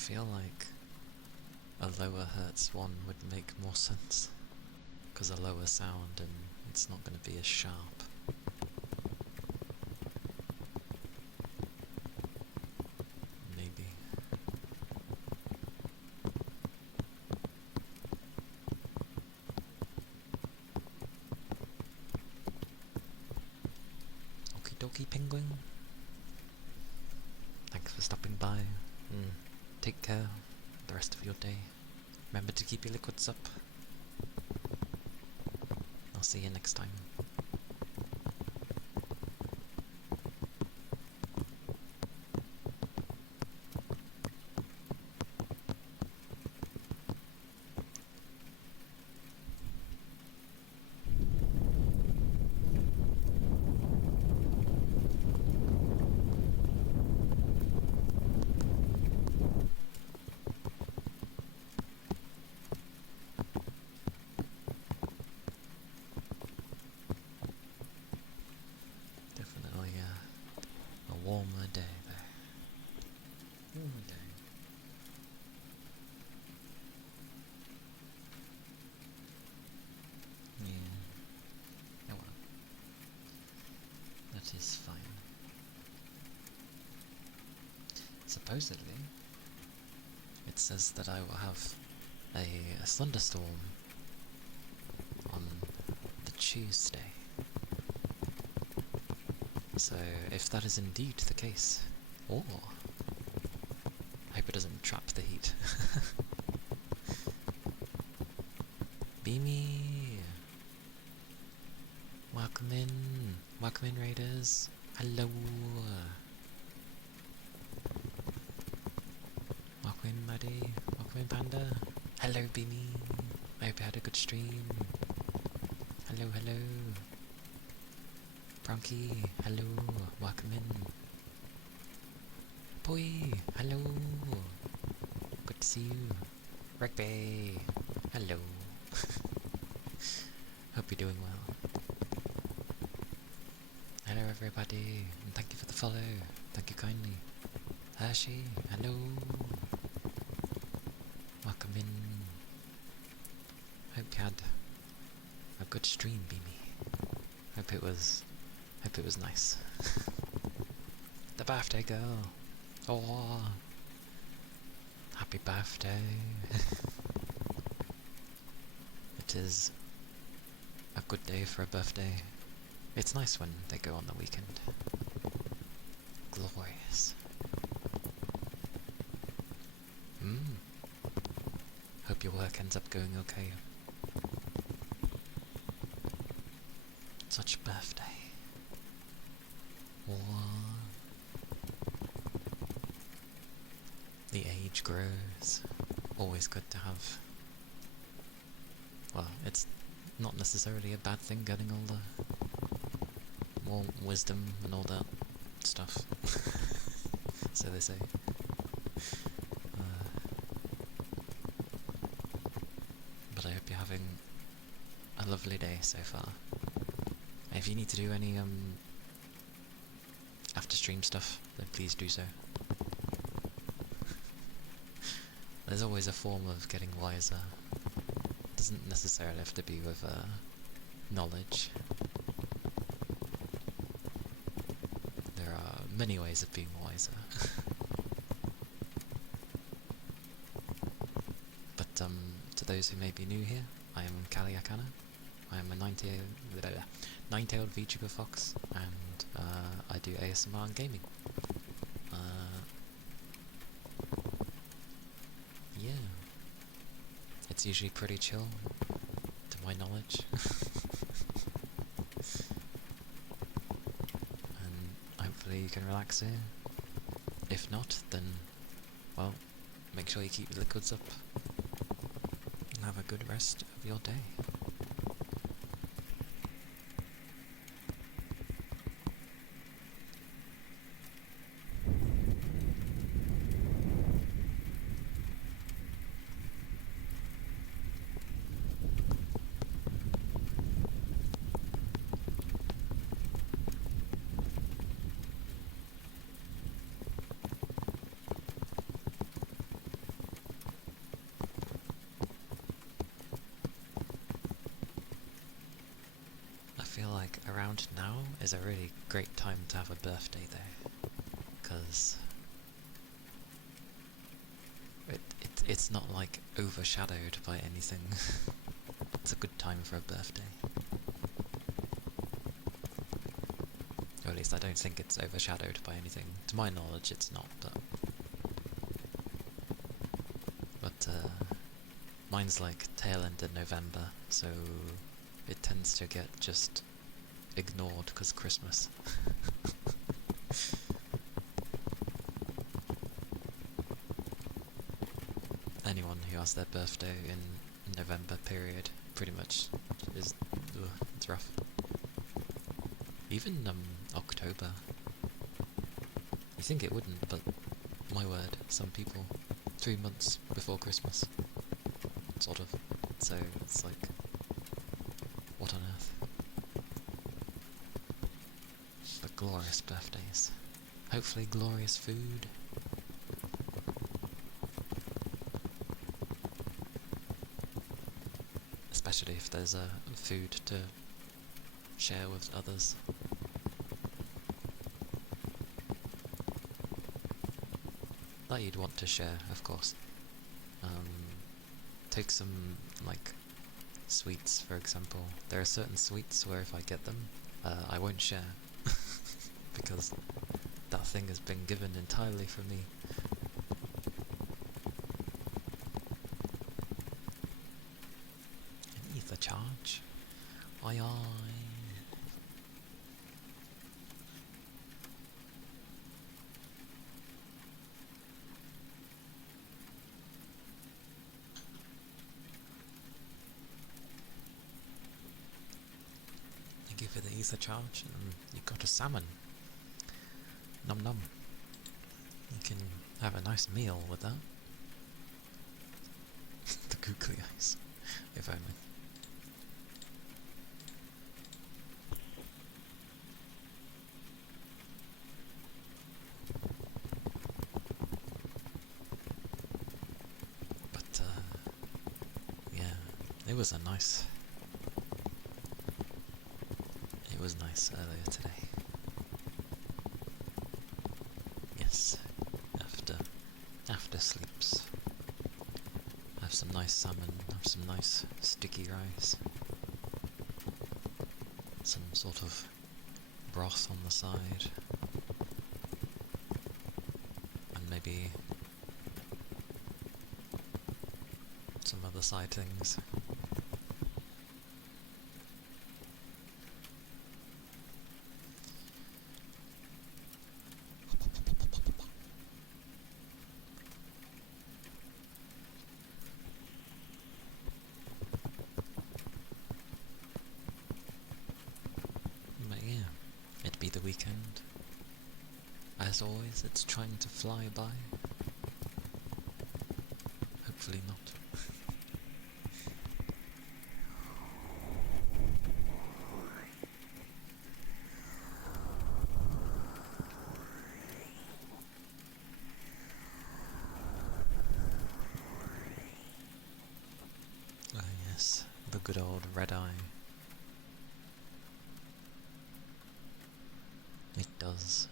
feel like a lower hertz one would make more sense, because a lower sound and it's not going to be as sharp. Maybe. Okie dokie, penguin. Thanks for stopping by. Take care the rest of your day. Remember to keep your liquids up. I'll see you next time. Definitely a warmer day there. Warmer day. Yeah. Oh well. That is fine. Supposedly, it says that I will have a thunderstorm on the Tuesday. So, if that is indeed the case, or I hope it doesn't trap the heat. Beamy! Welcome in raiders. Hello! Welcome in Muddy, welcome in Panda. Hello Beamy, I hope you had a good stream. Hello, hello. Bronky, hello, welcome in. Boy, hello. Good to see you. Rugby, hello. Hope you're doing well. Hello everybody, and thank you for the follow. Thank you kindly. Hershey, hello. Welcome in. Hope you had a good stream, Beamy. Hope it was nice. The birthday girl. Oh, happy birthday. It is a good day for a birthday. It's nice when they go on the weekend. Glorious. Hope your work ends up going okay. Such birthday. The age grows. Always good to have. Well, it's not necessarily a bad thing getting older. More wisdom and all that stuff. So they say. But I hope you're having a lovely day so far. If you need to do any after stream stuff, then please do so. There's always a form of getting wiser. It doesn't necessarily have to be with knowledge. There are many ways of being wiser. But to those who may be new here, I am Kaliakana. I am a nine-tailed VTuber fox, and I do ASMR and gaming. Yeah, it's usually pretty chill, to my knowledge. And hopefully you can relax here. If not, then, well, make sure you keep your liquids up, and have a good rest of your day. around now is a really great time to have a birthday though, because it's not like overshadowed by anything. It's a good time for a birthday. Or at least I don't think it's overshadowed by anything. To my knowledge it's not, but mine's like tail end of November, so it tends to get just ignored because Christmas. Anyone who has their birthday in November period pretty much is, it's rough. Even October. You think it wouldn't, but my word, some people 3 months before Christmas, sort of. So it's like, what on earth? But glorious birthdays. Hopefully glorious food. Especially if there's food to share with others. That you'd want to share, of course. Take some, like, sweets, for example. There are certain sweets where if I get them, I won't share. Because that thing has been given entirely for me. An ether charge? Aye aye. Thank you for the ether charge, and you got a salmon. Num num. You can have a nice meal with that. The googly eyes, if only. But, yeah, it was nice earlier today. Yes, after sleeps. Have some nice salmon, have some nice sticky rice. Some sort of broth on the side. And maybe some other side things. The weekend. As always, it's trying to fly by. Hopefully not. Ah yes, the good old red eye. It does.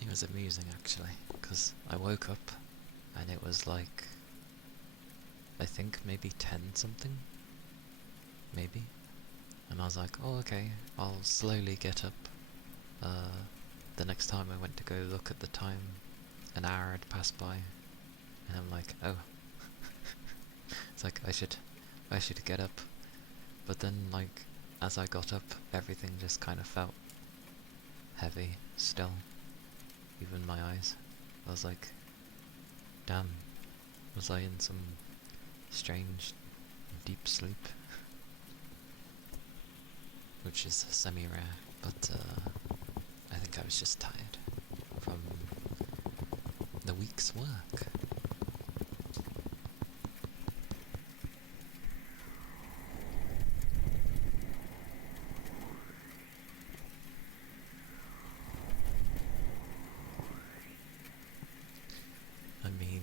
It was amusing actually, because I woke up and it was like, I think maybe 10 something, maybe, and I was like, oh okay, I'll slowly get up. The next time I went to go look at the time, an hour had passed by, and I'm like, oh, it's like I should get up, but then like, as I got up, everything just kind of felt heavy still, even my eyes. I was like, damn, was I in some strange deep sleep? Which is semi-rare, but I think I was just tired from the week's work. I mean,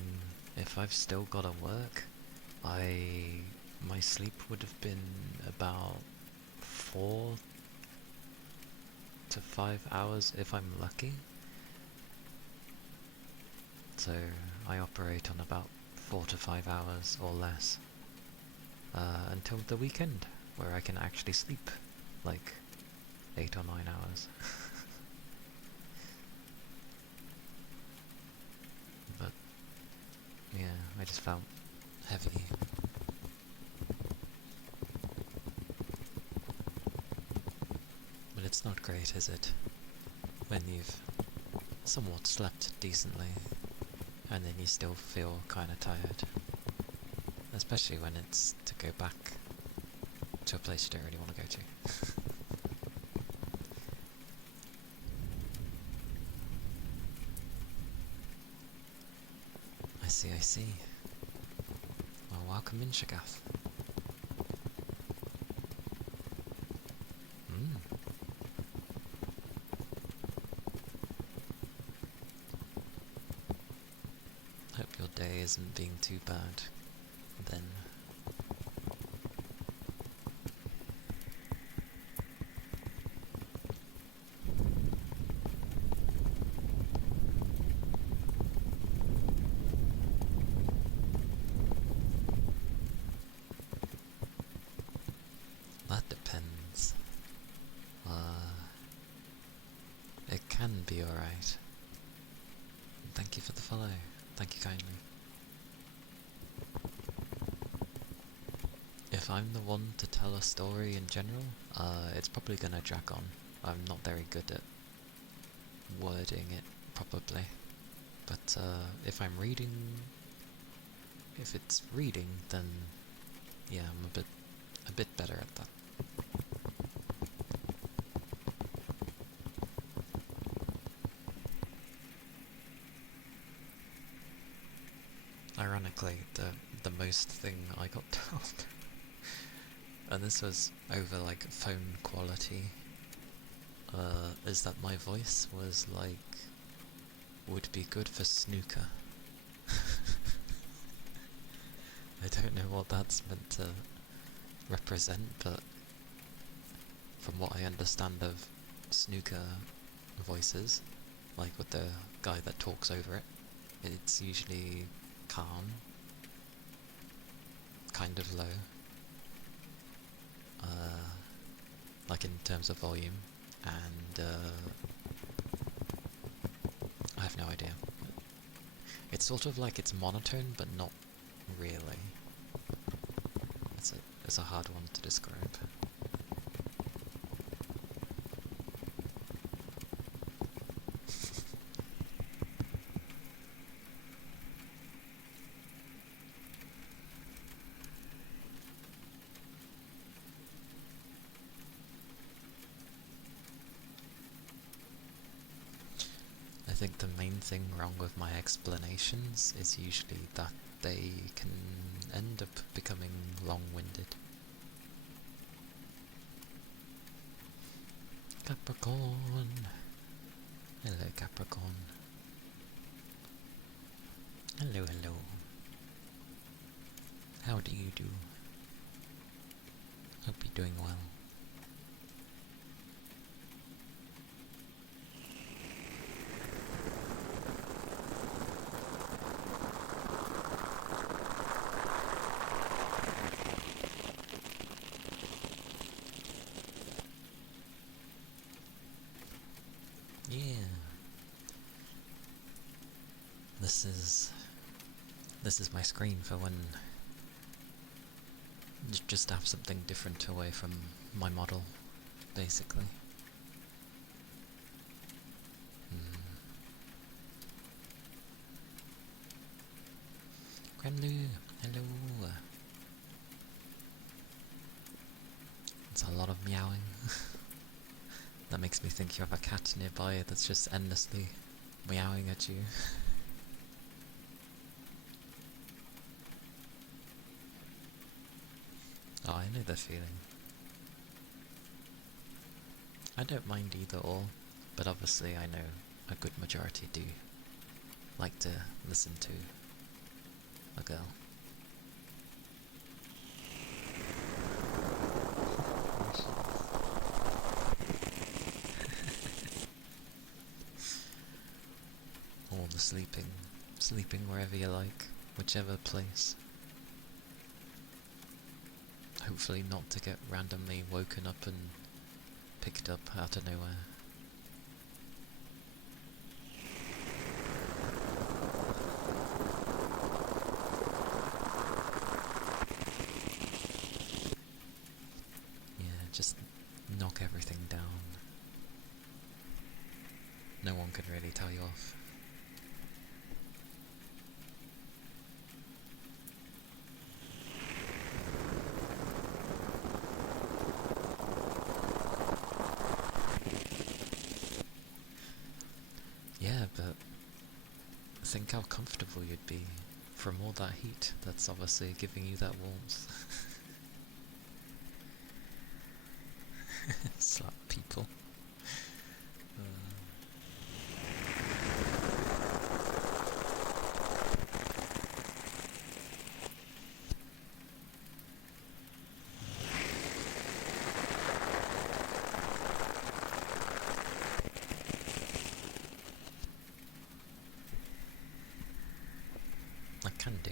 if I've still got to work, my sleep would have been about 4 to 5 hours if I'm lucky. So I operate on about 4 to 5 hours or less until the weekend, where I can actually sleep like 8 or 9 hours. But yeah, I just felt heavy. But it's not great, is it? When you've somewhat slept decently, and then you still feel kinda tired. Especially when it's to go back to a place you don't really want to go to. I see. Well, welcome in, Shagath. Hope your day isn't being too bad, then. That depends. It can be alright. Thank you for the follow. Thank you kindly. If I'm the one to tell a story in general, it's probably gonna drag on. I'm not very good at wording it properly. But if it's reading, then yeah, I'm a bit better at that. Ironically, the most thing I got told, and this was over like phone quality, is that my voice was like, would be good for snooker. I don't know what that's meant to represent, but from what I understand of snooker voices, like with the guy that talks over it, it's usually calm, kind of low, like in terms of volume, and I have no idea. It's sort of like it's monotone, but not really. It's a hard one to describe. I think the main thing wrong with my explanations is usually that they can end up becoming long-winded. Capricorn! Hello, Capricorn. Hello, hello. How do you do? Hope you're doing well. Yeah. This is my screen for when just have something different away from my model, basically. Gremlu, hello. It's a lot of meowing. That makes me think you have a cat nearby that's just endlessly meowing at you. Oh, I know the feeling. I don't mind either or, but obviously I know a good majority do like to listen to a girl. Or the sleeping wherever you like, whichever place. Hopefully not to get randomly woken up and picked up out of nowhere. Yeah, just knock everything down. No one can really tell you off. Yeah, but think how comfortable you'd be from all that heat that's obviously giving you that warmth. Slap people. I can do.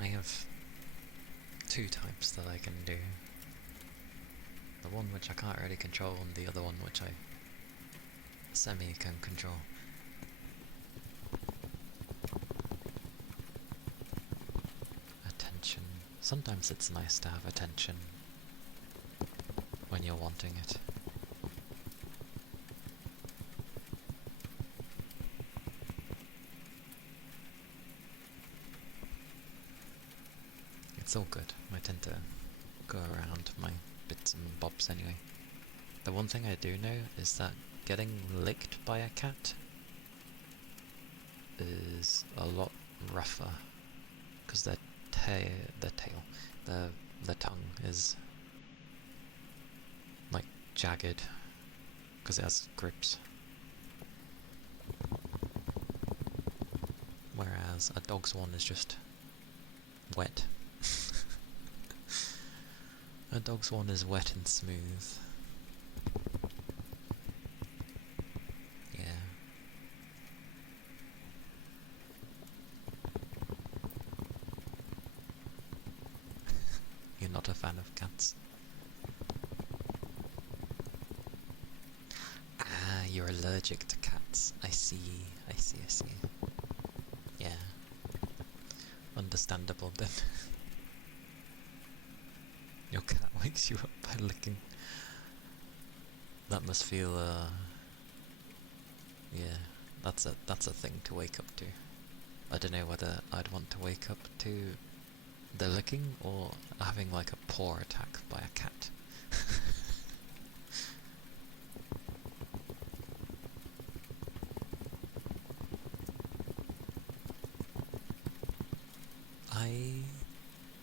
I have two types that I can do. The one which I can't really control and the other one which I semi can control. Attention. Sometimes it's nice to have attention when you're wanting it. It's all good. I tend to go around my bits and bobs anyway. The one thing I do know is that getting licked by a cat is a lot rougher because their tongue is like jagged because it has grips. Whereas a dog's one is just wet. A dog's one is wet and smooth. Yeah. You're not a fan of cats? Ah, you're allergic to cats. I see. Yeah. Understandable then. Your cat wakes you up by licking. That must feel, yeah, that's a thing to wake up to. I don't know whether I'd want to wake up to the licking or having like a paw attack by a cat.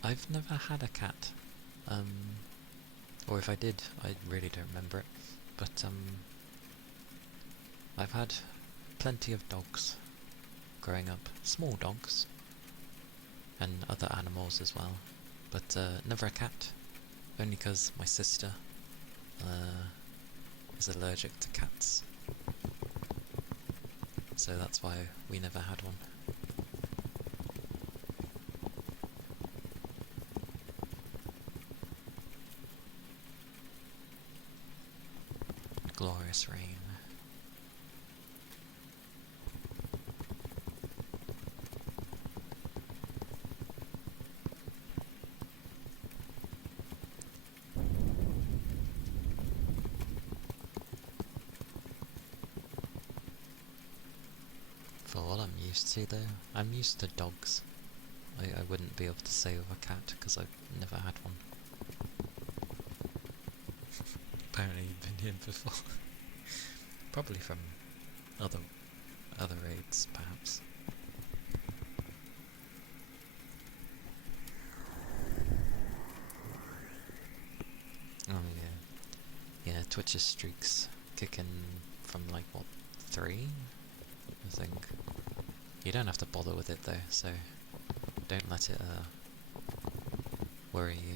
I've never had a cat. Or if I did, I really don't remember it. But I've had plenty of dogs growing up. Small dogs. And other animals as well. But never a cat. Only because my sister is allergic to cats. So that's why we never had one. Glorious rain. For what I'm used to though, I'm used to dogs. I wouldn't be able to say with a cat because I've never had one. Apparently you've been here before. Probably from other raids, perhaps. Oh yeah. Yeah, Twitch's streaks kick in from like what, 3? I think. You don't have to bother with it though, so don't let it worry you.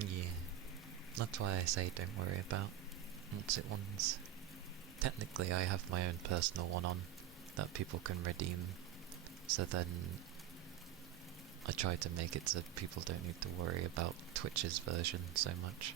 Yeah, that's why I say don't worry about what's it ones. Technically I have my own personal one on that people can redeem, so then I try to make it so people don't need to worry about Twitch's version so much.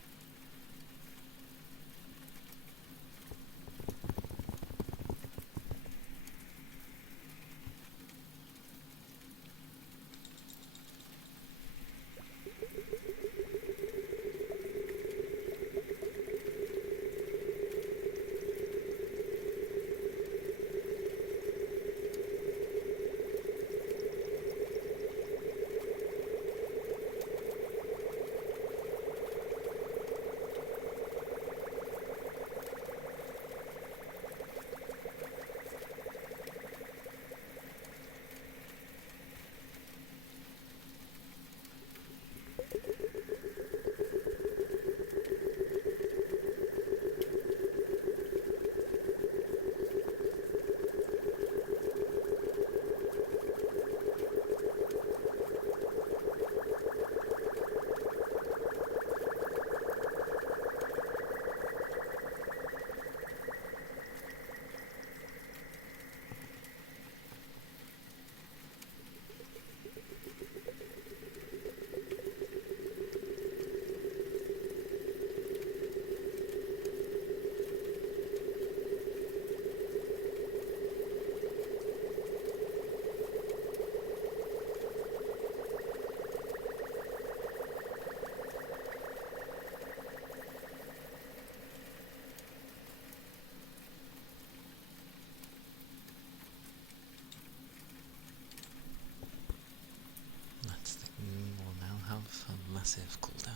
That thing will now have a massive cooldown.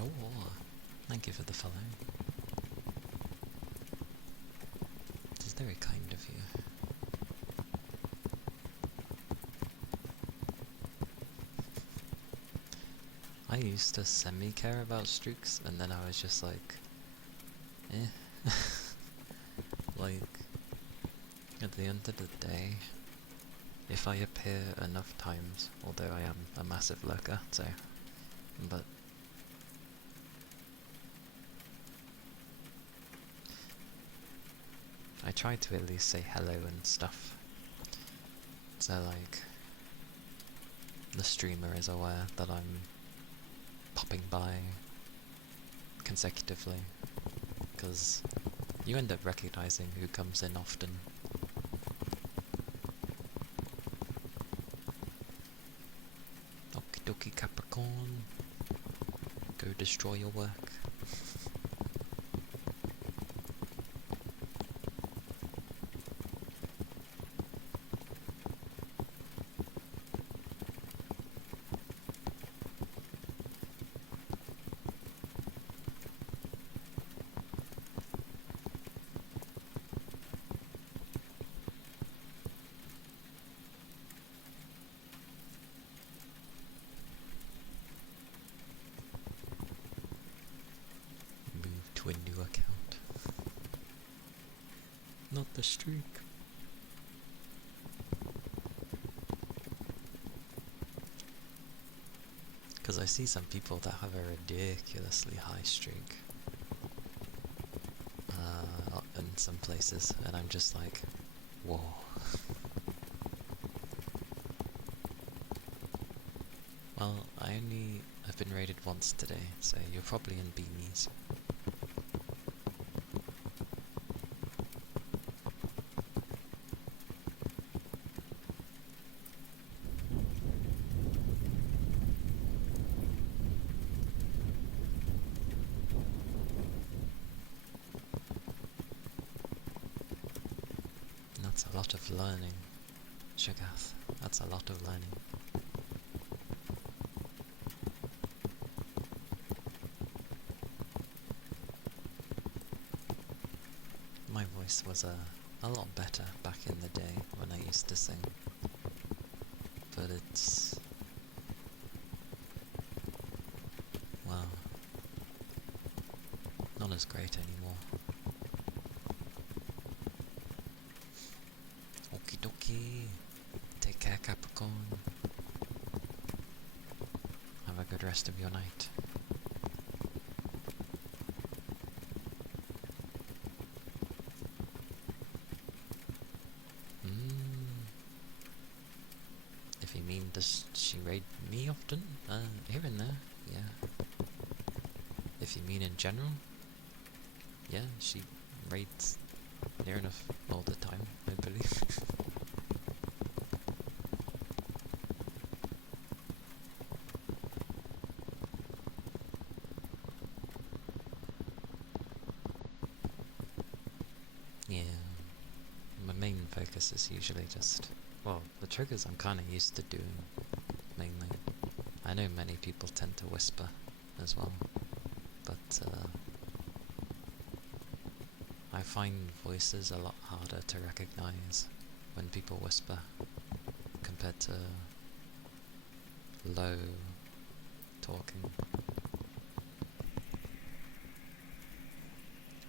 Oh, thank you for the follow. It is very kind of you. I used to semi-care about streaks, and then I was just like, eh. Like, at the end of the day, if I appear enough times, although I am a massive lurker, so, but I try to at least say hello and stuff, so like, the streamer is aware that I'm popping by consecutively, because you end up recognizing who comes in often. Okie dokie Capricorn, go destroy your work. Move to a new account. Not the streak. Because I see some people that have a ridiculously high streak in some places, and I'm just like, whoa. Well, I only I've been raided once today, so you're probably in beanies. That's a lot of learning, Shagath. That's a lot of learning. My voice was a lot better back in the day when I used to sing, but it's, well, not as great anymore. Okie dokie. Take care, Capricorn. Have a good rest of your night. If you mean, does she raid me often? Here and there, yeah. If you mean in general, yeah, she raids near enough all the time, I believe. Yeah, my main focus is usually just, well, the triggers I'm kind of used to doing, mainly. I know many people tend to whisper as well, but I find voices a lot harder to recognize when people whisper compared to low talking.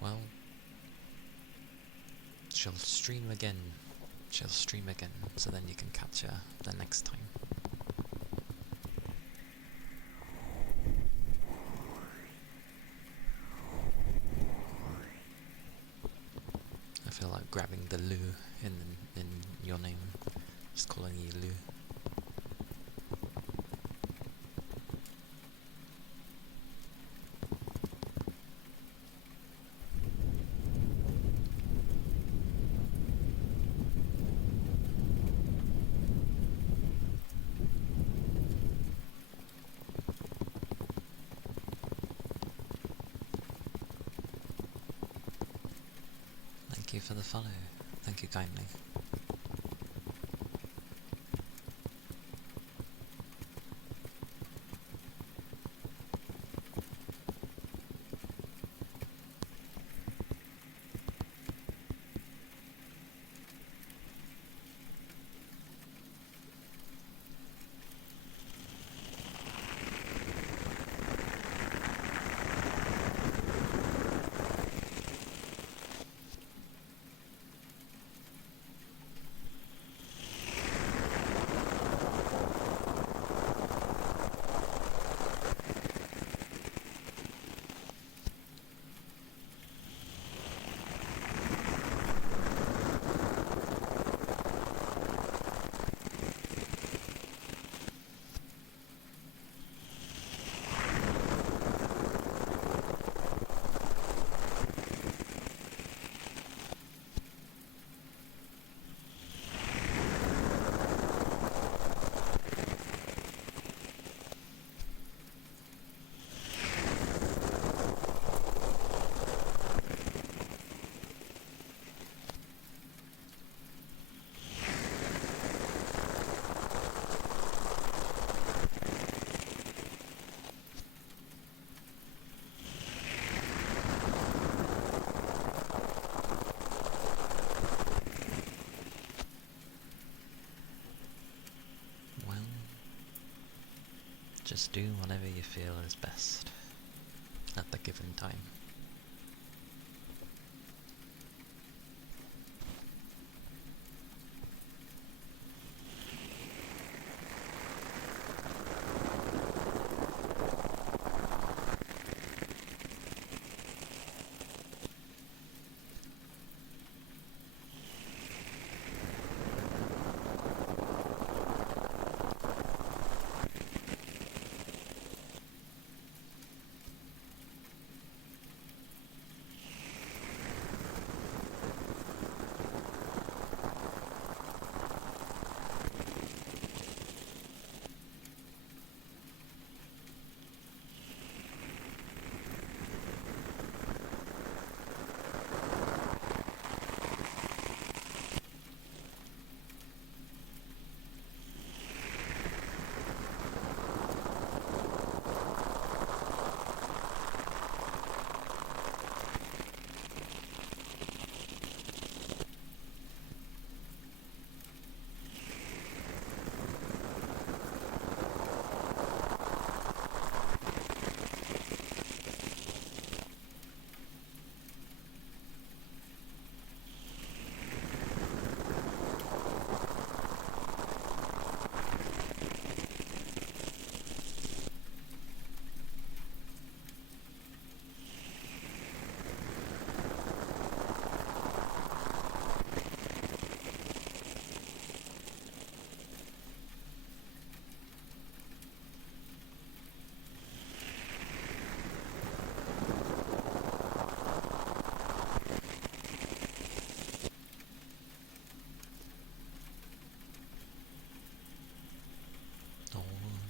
Well, she'll stream again. She'll stream again, so then you can catch her the next time. I feel like grabbing the Lou in your name, just calling you Lou. Thank you for the follow. Thank you kindly. Just do whatever you feel is best at the given time.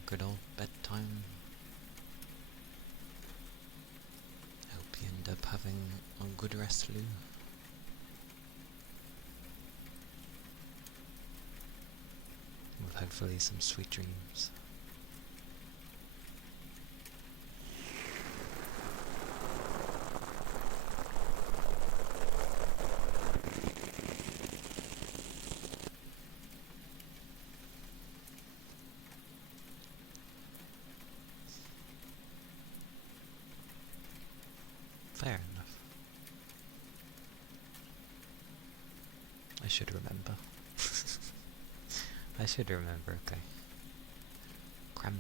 good old bedtime. Hope you end up having a good rest, Lou. With hopefully some sweet dreams. Fair enough. I should remember. I should remember, okay. Cram.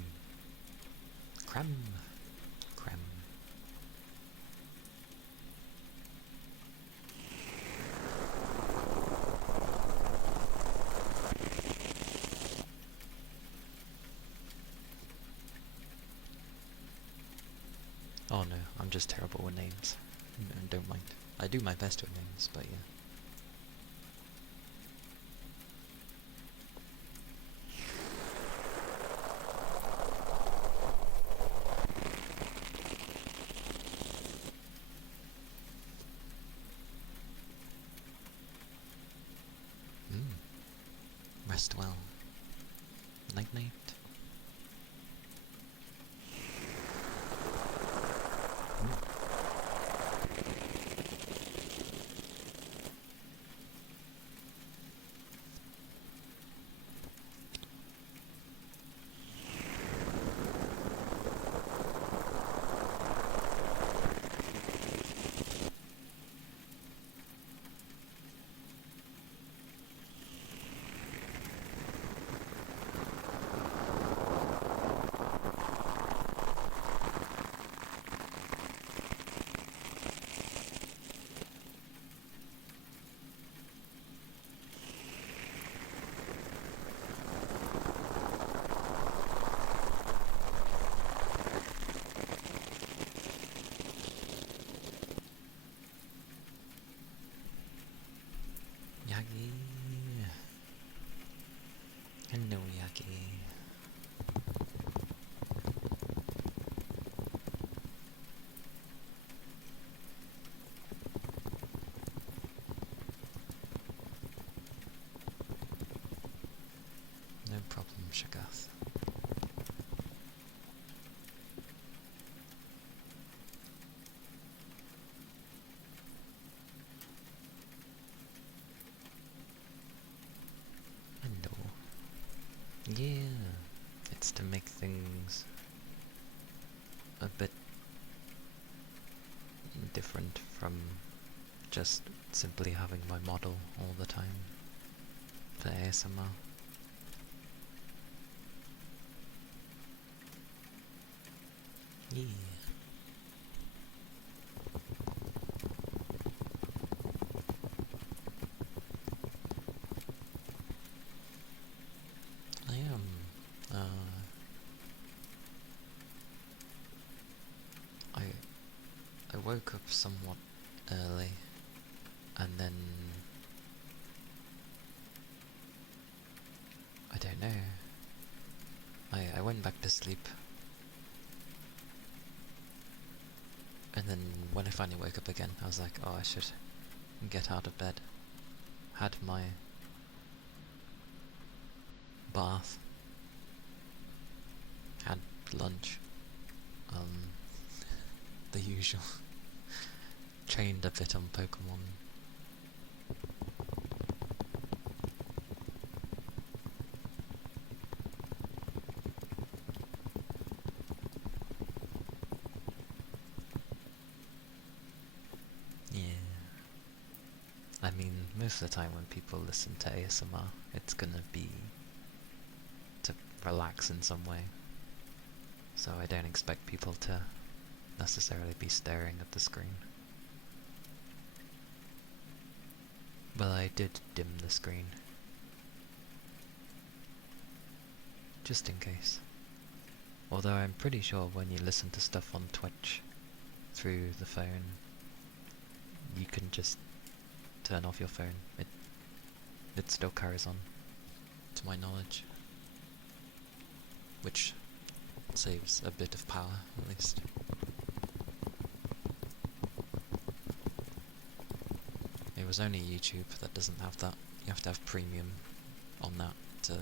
Cram. Cram. Oh no, I'm just terrible with names. No, don't mind. I do my best with names, but yeah. Rest well. Night night. Yagi. Hello, Yagi. No problem, Shagath. Hello. Yeah, it's to make things a bit different from just simply having my model all the time for ASMR. Yeah. I am. I woke up somewhat early, and then I don't know. I went back to sleep, and then when I finally woke up again, I was like, oh, I should get out of bed. Had my bath, had lunch, the usual. Trained a bit on Pokemon. Yeah. I mean, most of the time when people listen to ASMR, it's gonna be to relax in some way. So I don't expect people to necessarily be staring at the screen. But I did dim the screen. Just in case. Although I'm pretty sure when you listen to stuff on Twitch through the phone, you can just turn off your phone. It still carries on, to my knowledge. Which saves a bit of power, at least. It was only YouTube that doesn't have that. You have to have premium on that to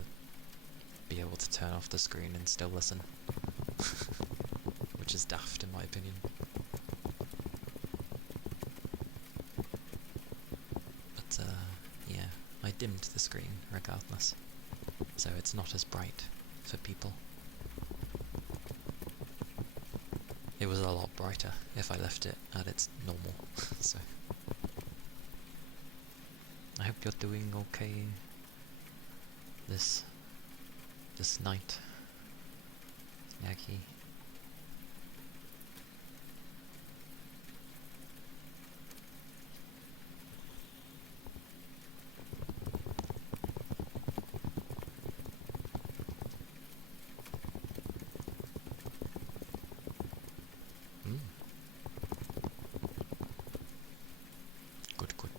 be able to turn off the screen and still listen. Which is daft in my opinion. But yeah, I dimmed the screen regardless, so it's not as bright for people. It was a lot brighter if I left it at its normal, so... I hope you're doing okay this night, Yagi. Good, good.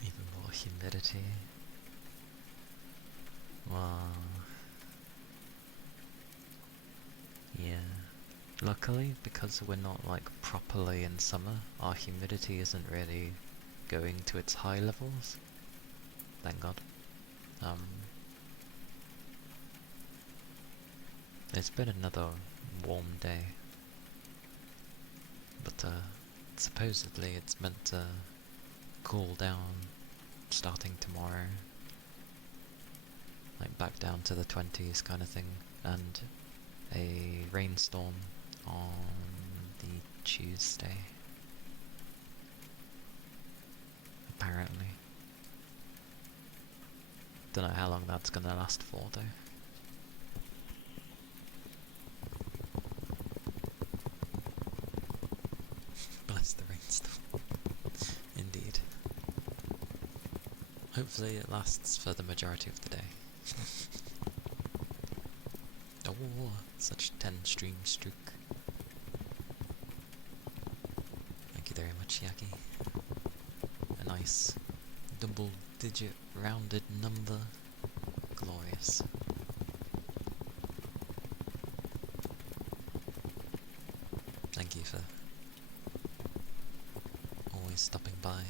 Even more humidity. Wow. Yeah. Luckily, because we're not like properly in summer, our humidity isn't really going to its high levels. Thank God. It's been another warm day, but supposedly it's meant to cool down starting tomorrow, like back down to the 20s kind of thing, and a rainstorm on the Tuesday, apparently. Don't know how long that's gonna last for though. Bless the rainstorm. Indeed. Hopefully it lasts for the majority of the day. Oh, such 10-stream streak. Thank you very much, Yaki. A nice double-digit rounded number. Glorious. Thank you for always stopping by.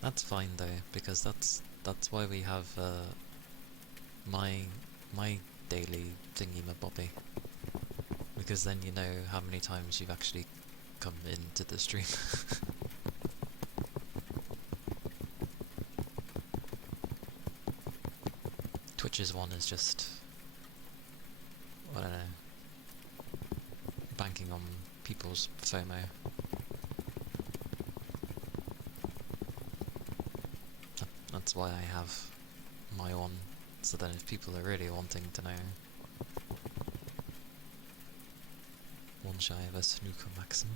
That's fine though, because that's why we have my daily thingy-mabobby. Because then you know how many times you've actually come into the stream. Twitch's one is just, I don't know, banking on people's FOMO. That's why I have my one, so that if people are really wanting to know, one shy of a snooker maximum.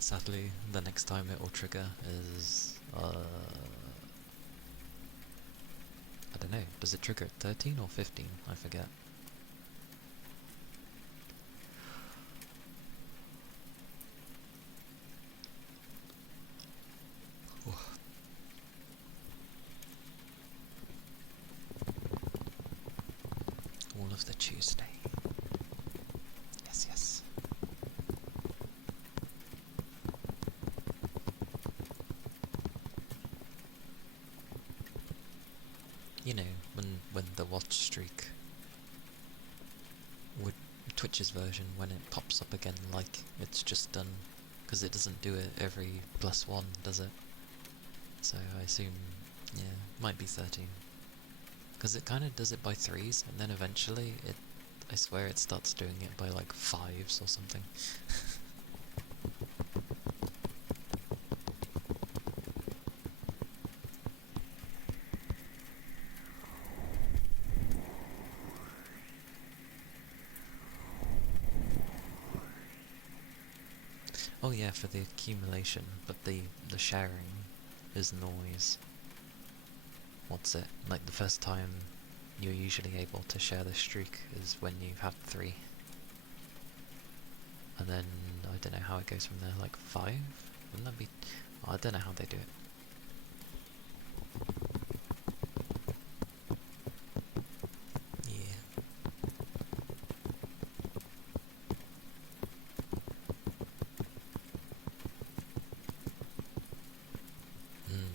Sadly, the next time it will trigger is, I don't know, does it trigger at 13 or 15? I forget. All of the Tuesday. Yes, yes. You know, when the watch streak would Twitch's version, when it pops up again like it's just done, because it doesn't do it every +1, does it? So I assume, yeah, might be 13. Because it kind of does it by 3s, and then eventually I swear it starts doing it by like 5s or something. Oh yeah, for the accumulation, but the sharing isn't always... What's it? Like the first time you're usually able to share the streak is when you've had 3. And then, I don't know how it goes from there, like 5? Wouldn't that be... Oh, I don't know how they do it. Yeah. Hmm.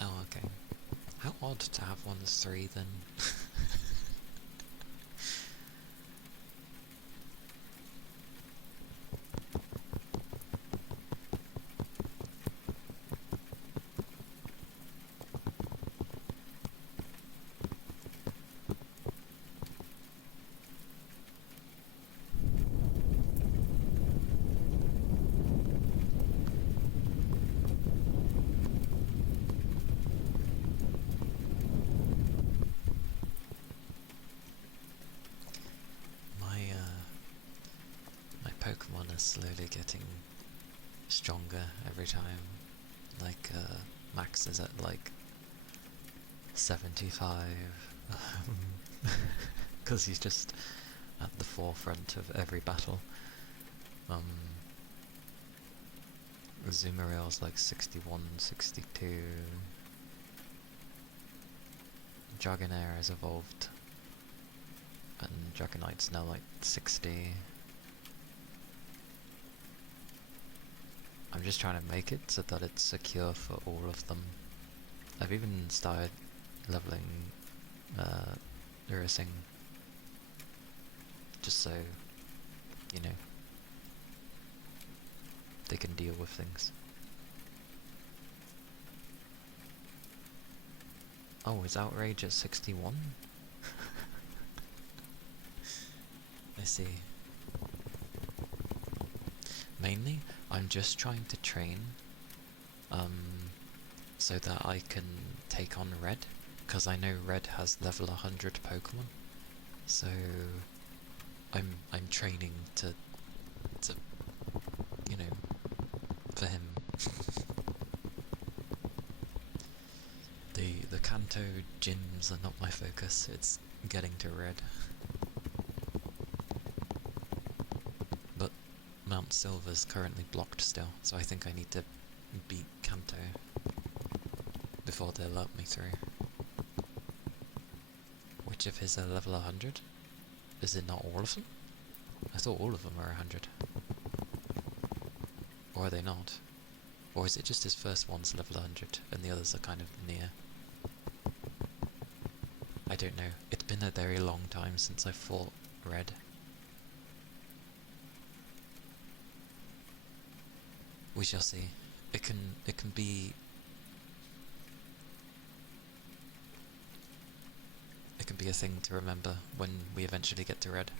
Oh, okay. How odd to have one that's 3 then. My Pokemon is slowly getting stronger every time. Like, Max is at like 75. Because he's just at the forefront of every battle. Azumarill's like 61, 62. Dragonair has evolved, and Dragonite's now like 60. I'm just trying to make it so that it's secure for all of them. I've even started leveling Ursing, just so, you know, they can deal with things. Oh, is Outrage at 61? I see. Mainly, I'm just trying to train, so that I can take on Red, because I know Red has level 100 Pokemon, so I'm training to you know, for him. The Kanto gyms are not my focus, it's getting to Red. But Mount Silver's currently blocked still, so I think I need to beat Kanto before they'll let me through. Which of his are level 100? Is it not all of them? I thought all of them were 100. Or are they not? Or is it just his first one's level 100 and the others are kind of near? I don't know. It's been a very long time since I fought Red. We shall see. It can be... It can be a thing to remember when we eventually get to Red.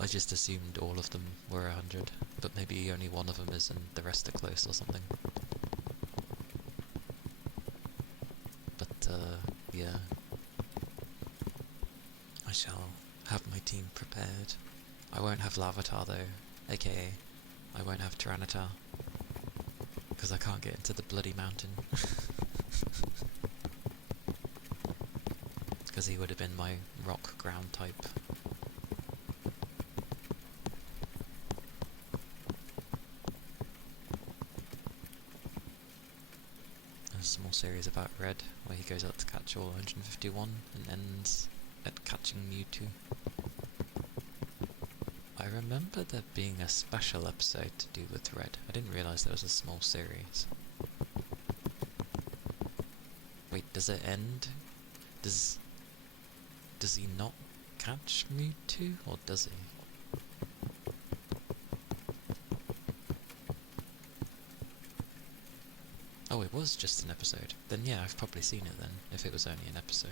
I just assumed all of them were 100, but maybe only one of them is and the rest are close or something. But, yeah. I shall have my team prepared. I won't have Larvitar though, aka I won't have Tyranitar, because I can't get into the bloody mountain. Because he would have been my rock ground type. There's a small series about Red, where he goes out to catch all 151 and ends at catching Mewtwo. I remember there being a special episode to do with Red. I didn't realise there was a small series. Wait, does it end? Does he not catch Mewtwo, or does he? Oh, it was just an episode. Then yeah, I've probably seen it then, if it was only an episode.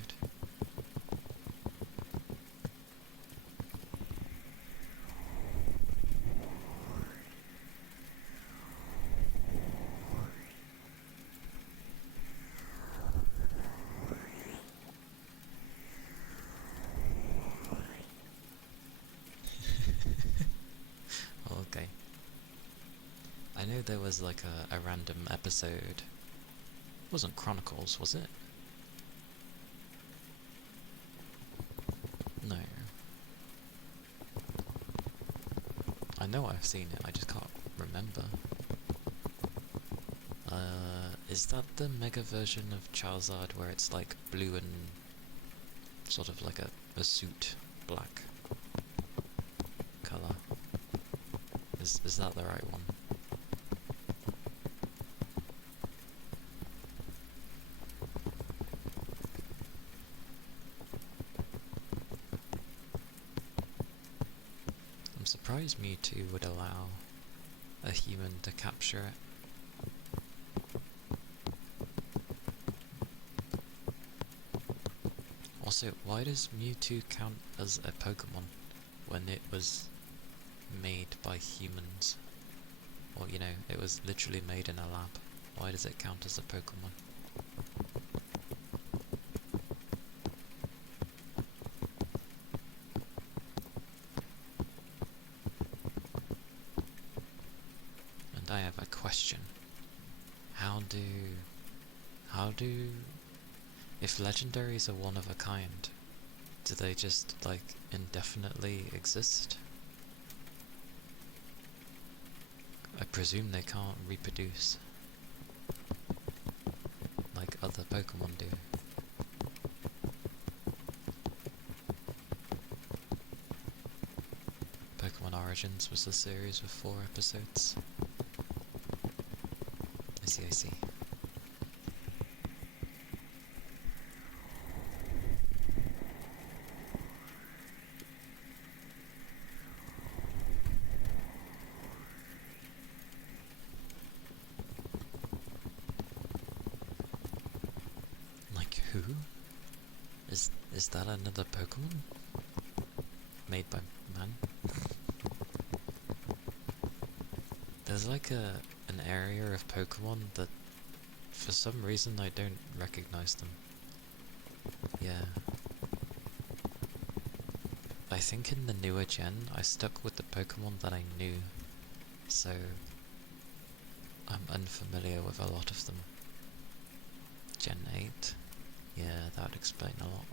know there was like a random episode. It wasn't Chronicles, was it? No. I know I've seen it, I just can't remember. Is that the mega version of Charizard where it's like blue and sort of like a suit black colour? Is that the right one? I'm surprised Mewtwo would allow a human to capture it. Also, why does Mewtwo count as a Pokemon when it was made by humans? Or, you know, it was literally made in a lab. Why does it count as a Pokemon? And I have a question. How do... If legendaries are one of a kind, do they just, like, indefinitely exist? I presume they can't reproduce like other Pokemon do. Pokemon Origins was a series with 4 episodes. I see. Like who? Is that another Pokemon? Made by man? There's like an area of Pokemon that for some reason I don't recognize them. Yeah. I think in the newer gen I stuck with the Pokemon that I knew, so I'm unfamiliar with a lot of them. Gen 8? Yeah, that would explain a lot.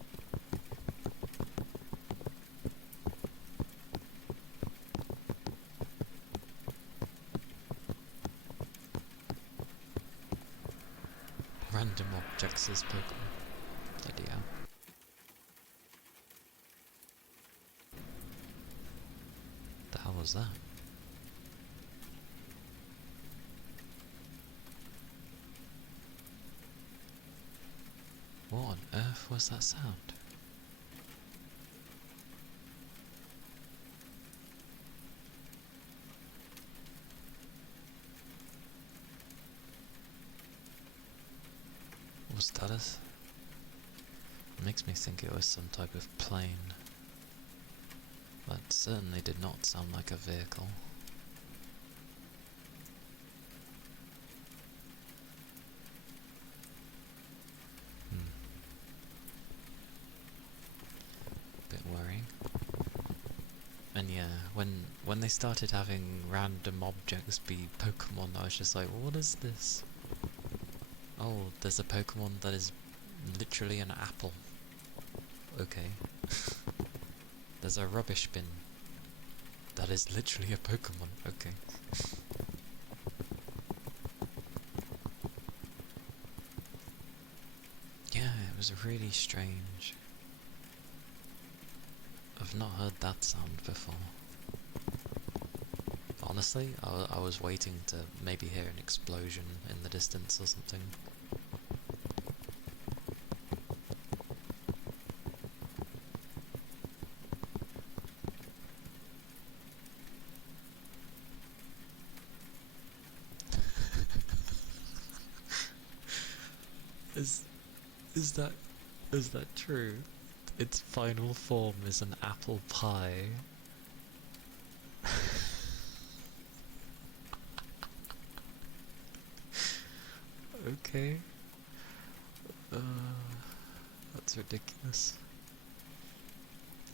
Random objects as Pokemon. Bloody hell. The hell was that? What on earth was that sound? Was that it makes me think it was some type of plane. That certainly did not sound like a vehicle. Bit worrying. And yeah, when they started having random objects be Pokemon, I was just like, what is this? Oh, there's a Pokemon that is literally an apple. Okay. There's a rubbish bin that is literally a Pokemon. Okay. Yeah, it was really strange. I've not heard that sound before. Honestly, I was waiting to maybe hear an explosion in the distance or something. Is that true? Its final form is an apple pie. Okay. That's ridiculous.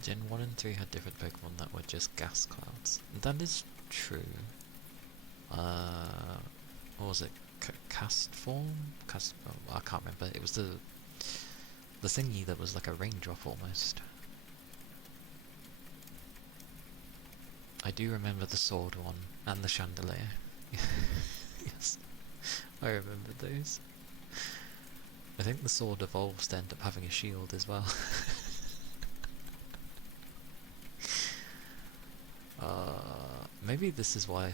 Gen 1 and 3 had different Pokemon that were just gas clouds. That is true. what was it? Cast form? Cast. Oh, I can't remember. It was the thingy that was like a raindrop almost. I do remember the sword one and the chandelier. Yes, I remember those. I think the sword evolves to end up having a shield as well. Maybe this is why I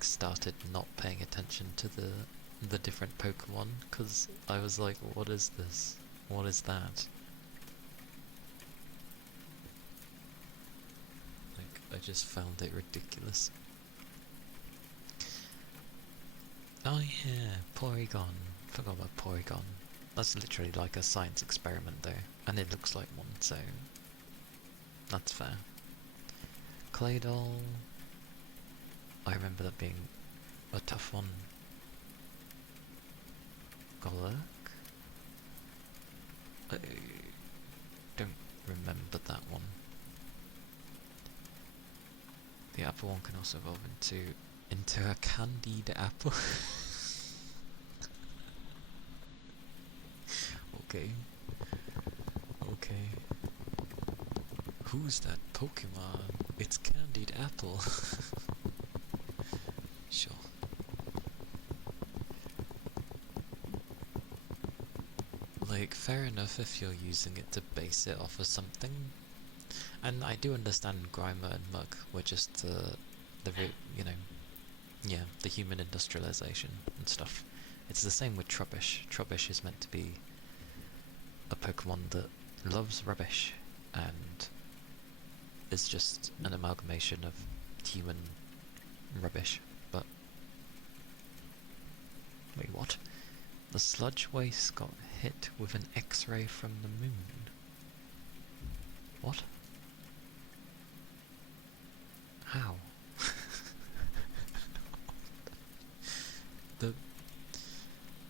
started not paying attention to the different Pokemon, because I was like, what is this? What is that? Like, I just found it ridiculous. Oh yeah, Porygon. Forgot about Porygon. That's literally like a science experiment though, and it looks like one, so that's fair. Claydol. I remember that being a tough one. Golurk? I don't remember that one. The apple one can also evolve into a candied apple. Okay. Okay. Who's that Pokemon? It's Candied Apple. Sure. Like, fair enough if you're using it to base it off of something. And I do understand Grimer and Mug were just you know, yeah, the human industrialization and stuff. It's the same with Trubbish. Trubbish is meant to be a Pokemon that loves rubbish and is just an amalgamation of human rubbish. But wait, what? The sludge waste got hit with an X-ray from the moon. What? How?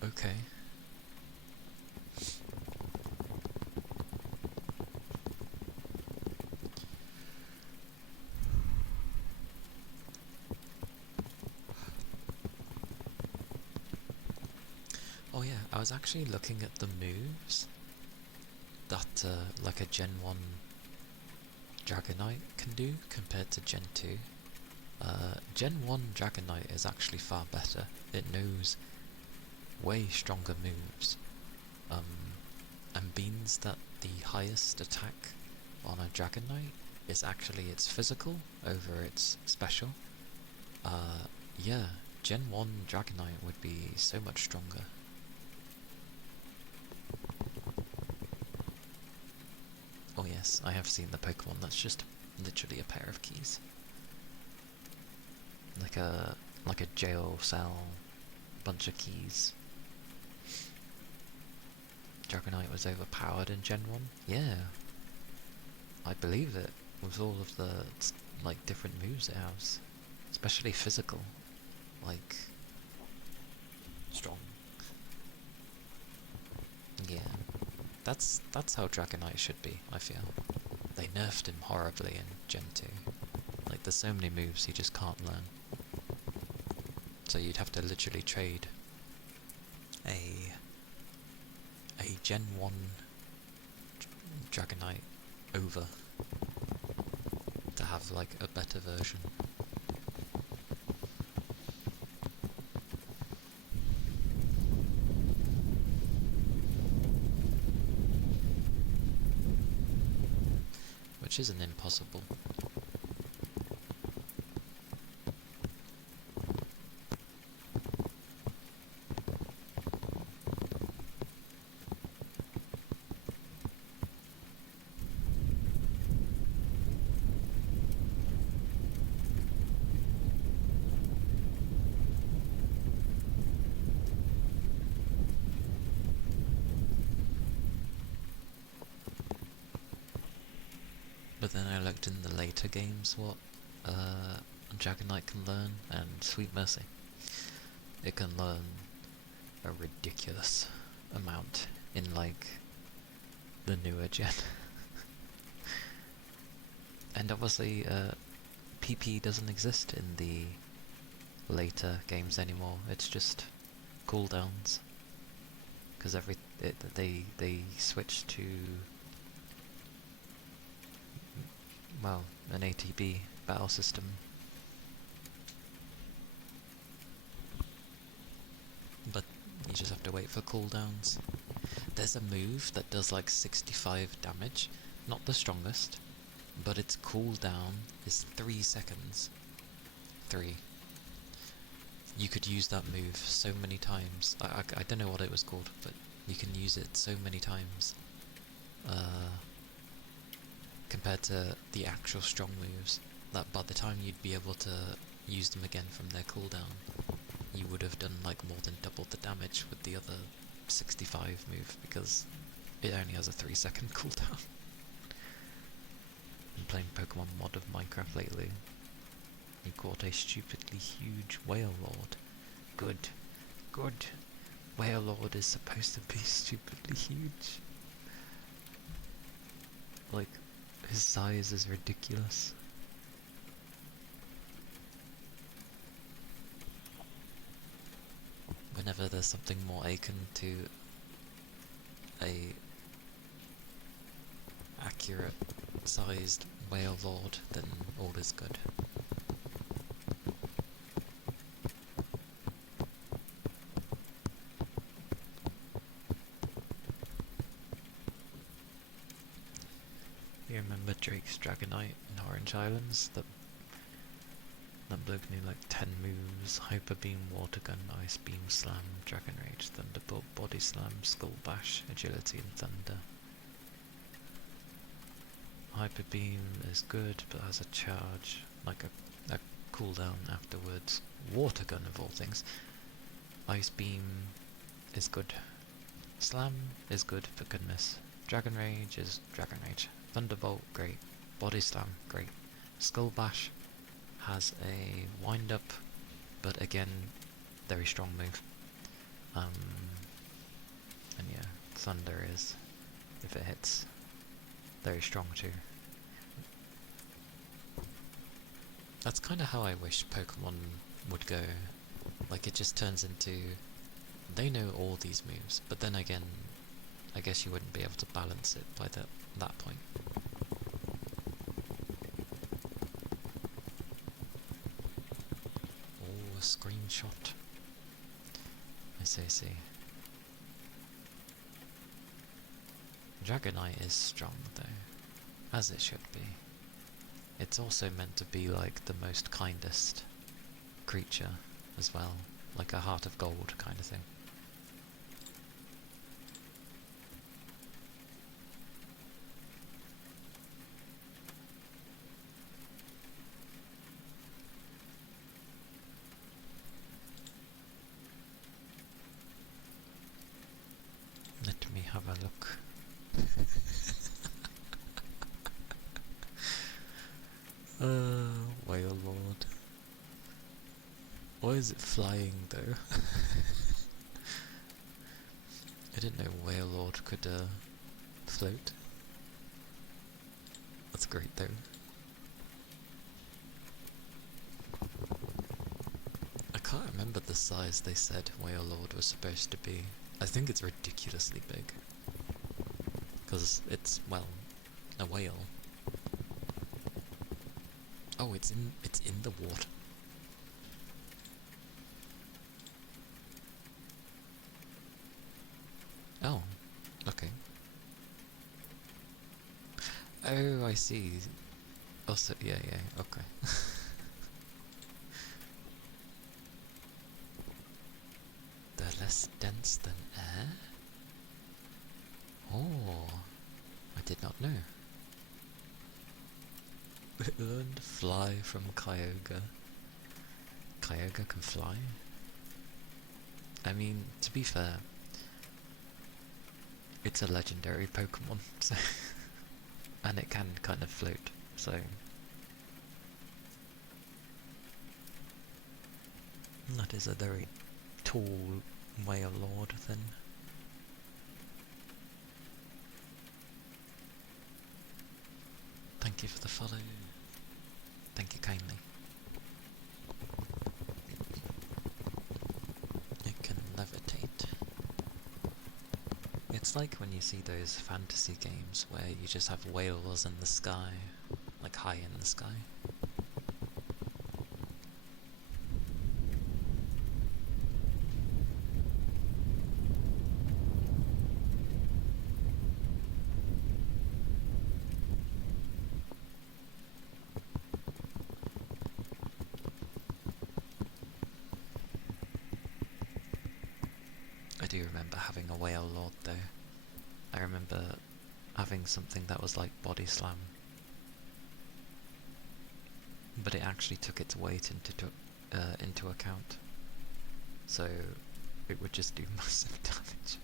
Okay. Oh yeah, I was actually looking at the moves that like a Gen 1 Dragonite can do compared to Gen 2. Gen 1 Dragonite is actually far better. It knows way stronger moves, and means that the highest attack on a Dragonite is actually its physical over its special. Yeah, Gen 1 Dragonite would be so much stronger. Oh yes, I have seen the Pokemon that's just literally a pair of keys. Like a jail cell, bunch of keys. Dragonite was overpowered in Gen 1? Yeah. I believe it, with all of the like different moves it has. Especially physical. Like strong. Yeah. That's how Dragonite should be, I feel. They nerfed him horribly in Gen 2. Like, there's so many moves he just can't learn. So you'd have to literally trade a Gen 1 Dragonite over to have, like, a better version. Which isn't impossible. But then I looked in the later games what Dragonite can learn, and sweet mercy, it can learn a ridiculous amount in like the newer gen. And obviously PP doesn't exist in the later games anymore. It's just cooldowns. Because they switched to, well, an ATB battle system. But you just have to wait for cooldowns. There's a move that does like 65 damage, not the strongest, but its cooldown is 3 seconds. 3. You could use that move so many times. I don't know what it was called, but you can use it so many times. Compared to the actual strong moves, that by the time you'd be able to use them again from their cooldown, you would have done like more than double the damage with the other 65 move, because it only has a 3-second cooldown. Been playing Pokemon mod of Minecraft lately. You caught a stupidly huge whale lord. Good. Good. Whale lord is supposed to be stupidly huge. Like, his size is ridiculous. Whenever there's something more akin to a accurate sized whale lord, then all is good. You remember Drake's Dragonite in Orange Islands? That bloke knew like 10 moves: Hyper Beam, Water Gun, Ice Beam, Slam, Dragon Rage, Thunderbolt, Body Slam, Skull Bash, Agility and Thunder. Hyper Beam is good, but has a charge, like a cooldown afterwards. Water Gun of all things. Ice Beam is good. Slam is good for goodness. Dragon Rage is Dragon Rage. Thunderbolt, great. Body Slam, great. Skull Bash has a wind up, but again, very strong move. And yeah, Thunder is, if it hits, very strong too. That's kind of how I wish Pokemon would go. Like, it just turns into, they know all these moves, but then again, I guess you wouldn't be able to balance it by that point. Oh, a screenshot. I see. Dragonite is strong though, as it should be. It's also meant to be like the most kindest creature as well, like a heart of gold kind of thing. Let me have a look. Whale Lord. Why is it flying though? I didn't know Whale Lord could float. That's great though. I can't remember the size they said Whale Lord was supposed to be. I think it's ridiculously big. Because it's, well, a whale. Oh, it's in the water. Oh, okay. Oh, I see. Also, yeah, okay. They're less dense than air? Oh, I did not know. Learned fly from Kyogre. Kyogre can fly? I mean, to be fair, it's a legendary Pokemon, so and it can kind of float, so that is a very tall whale lord then. Thank you for the follow. Thank you kindly. It's like when you see those fantasy games where you just have whales in the sky, like high in the sky. I do remember having a whale lord though. I remember having something that was like body slam, but it actually took its weight into account, so it would just do massive damage.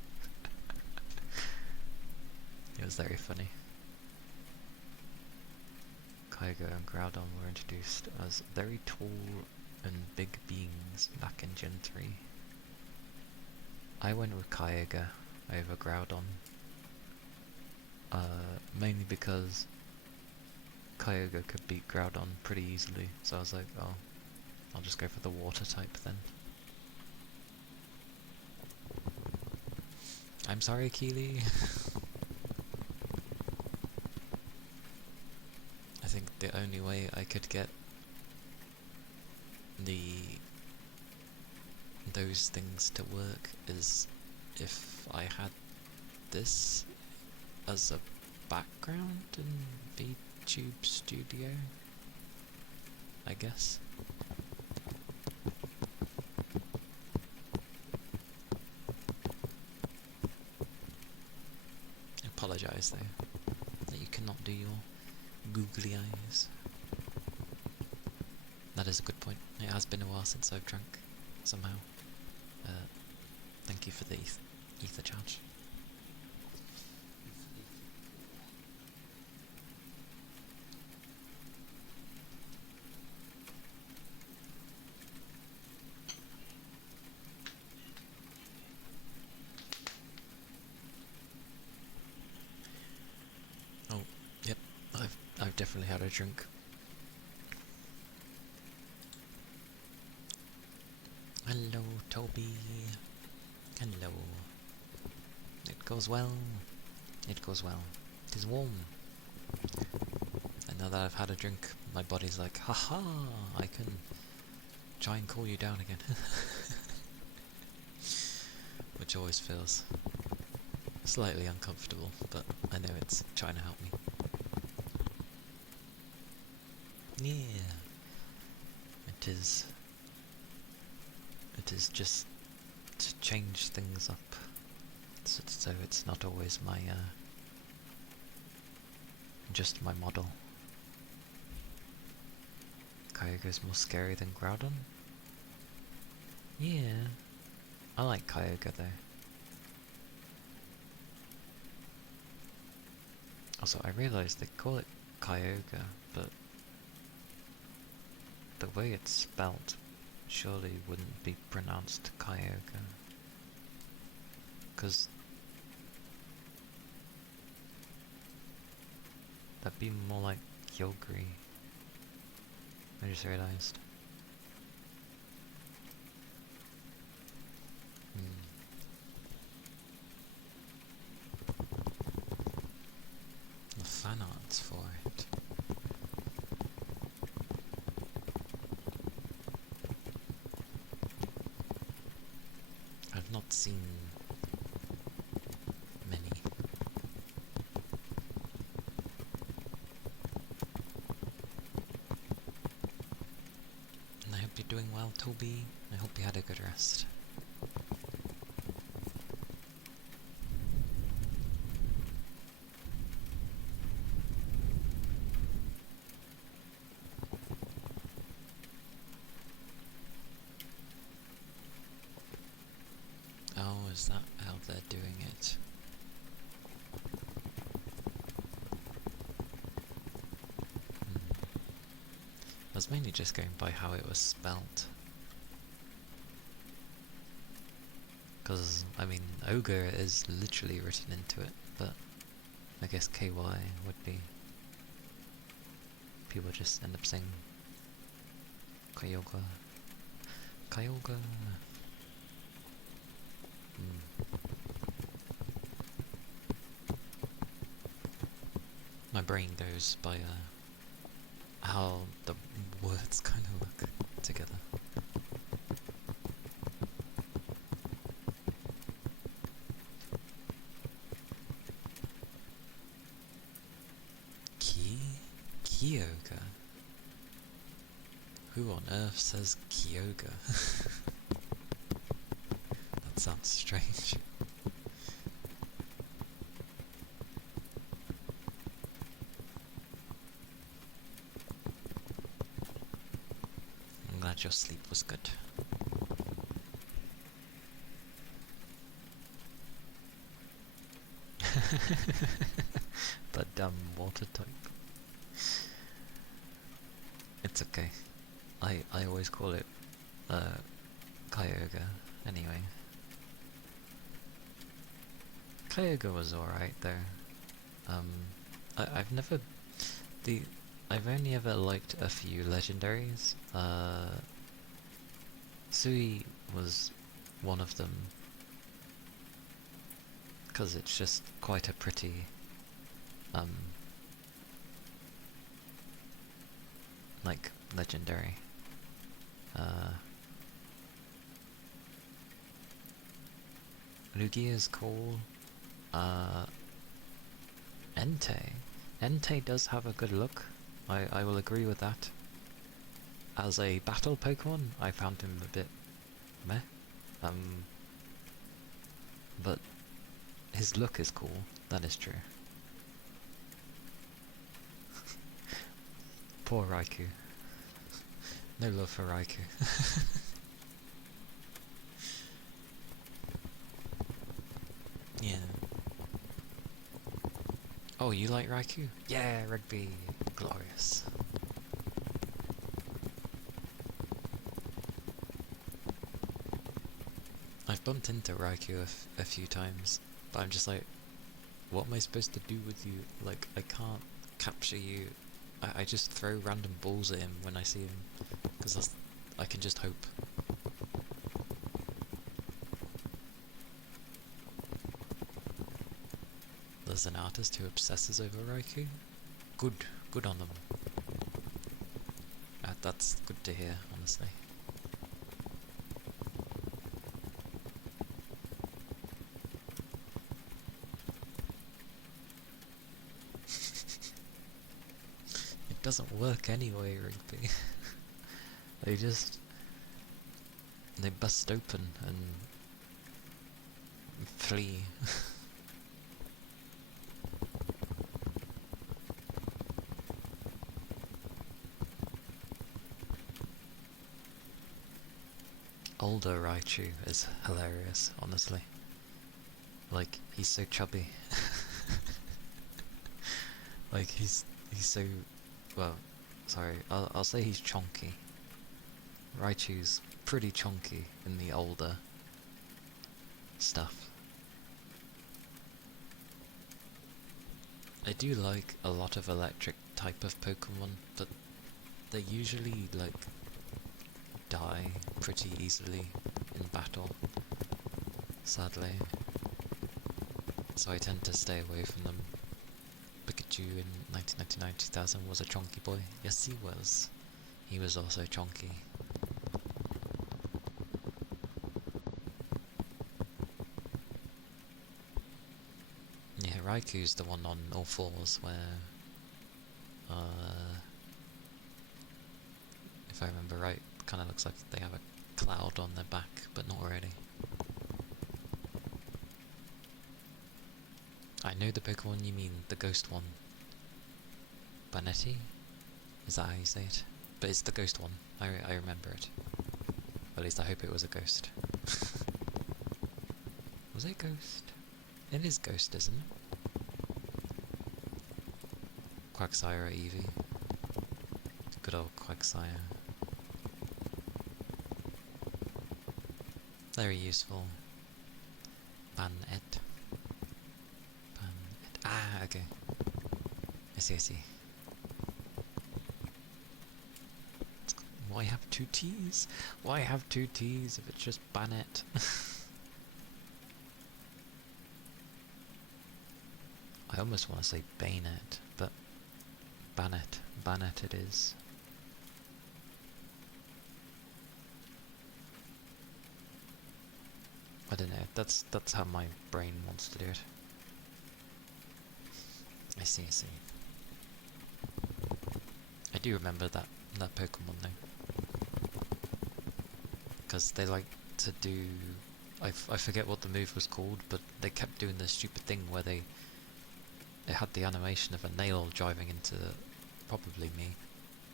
It was very funny. Kyogre and Groudon were introduced as very tall and big beings back in Gen 3. I went with Kyogre over Groudon, mainly because Kyogre could beat Groudon pretty easily, so I was like, oh, I'll just go for the water type then. I'm sorry, Keely. I think the only way I could get those things to work is if I had this as a background in VTube Studio, I guess. I apologise though, that you cannot do your googly eyes. That is a good point. It has been a while since I've drunk, somehow. Thank you for the ether charge. Oh, yep, I've definitely had a drink. Hello, Toby. Hello. It goes well. It goes well. It is warm. And now that I've had a drink, my body's like, haha, I can try and cool you down again. Which always feels slightly uncomfortable, but I know it's trying to help me. Yeah. It is just to change things up, so it's not always my, just my model. Kyogre's more scary than Groudon? Yeah, I like Kyogre though. Also, I realised they call it Kyogre, but the way it's spelt surely wouldn't be pronounced Kyogre. Because that'd be more like Kyogre. I just realised. The fan arts for it. I've not seen many. And I hope you're doing well, Toby. I hope you had a good rest. Oh, is that how they're doing it? I was mainly just going by how it was spelt. Because, I mean, ogre is literally written into it, but I guess KY would be... People just end up saying Kyogre. Kyogre. my brain goes by how the words kind of look together. Kyogre? Who on earth says Kyogre? That sounds strange. I'm glad your sleep was good. That dumb water type. It's okay. I always call it Kyogre anyway. Kyogre was alright though. I've never I've only ever liked a few legendaries. Sui was one of them, because it's just quite a pretty like legendary. Lugia is cool. Entei does have a good look. I will agree with that. As a battle Pokemon, I found him a bit meh. But his look is cool, that is true. Poor Raikou. No love for Raikou. Yeah. Oh, you like Raikou? Yeah, Rugby. Glorious. I've bumped into Raikou a few times, but I'm just like, what am I supposed to do with you? Like, I can't capture you. I just throw random balls at him when I see him, because I can just hope. There's an artist who obsesses over Raikou. Good on them. That's good to hear, honestly. It doesn't work anyway, Rigby. They bust open and flee. Older Raichu is hilarious, honestly. Like, he's so chubby. Like, he's so... well, sorry, I'll say he's chonky. Raichu's pretty chonky in the older stuff. I do like a lot of electric type of Pokemon, but they usually, like, die pretty easily in battle, sadly. So I tend to stay away from them. Pikachu in 1999-2000 was a chonky boy. Yes, he was. He was also chonky. Yeah, Raikou's the one on all fours where, if I remember right, kind of looks like they have a cloud on their back, but not really. I know the Pokemon you mean, the ghost one. Banetti? Is that how you say it? But it's the ghost one. I remember it. At least I hope it was a ghost. Was it Ghost? It is Ghost, isn't it? Quagsire or Eevee. Good old Quagsire. Very useful. Banette. Ah, okay. I see. Why have two T's? Why have two T's if it's just Banette? I almost want to say Bayonet, but Bannet. Bannet it is. I don't know, that's how my brain wants to do it. I see, I see. I do remember that Pokemon though. Because they like to do... I forget what the move was called, but they kept doing this stupid thing where they had the animation of a nail driving into probably me,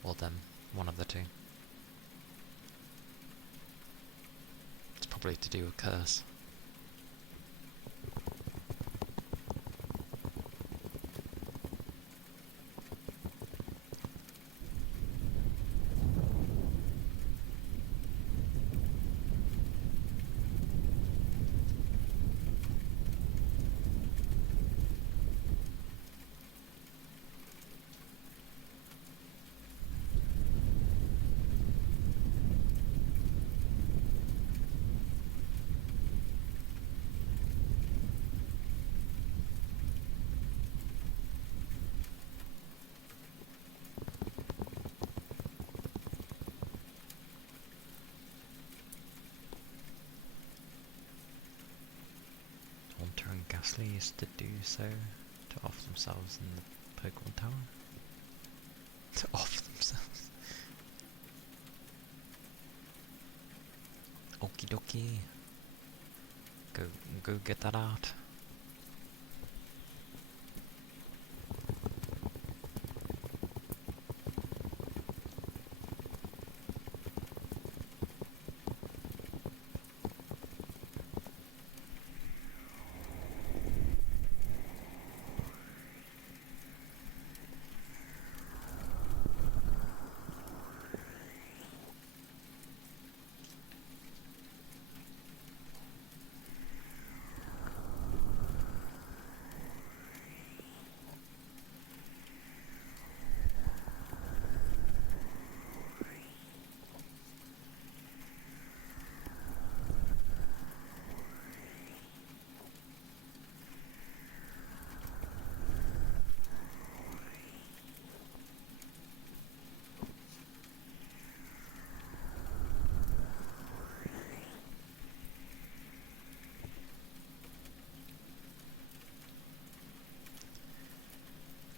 or them, one of the two. It's probably to do a curse. Haunter and Ghastly used to do so to off themselves in the Pokemon Tower. To off themselves. Okie dokie. Go get that out.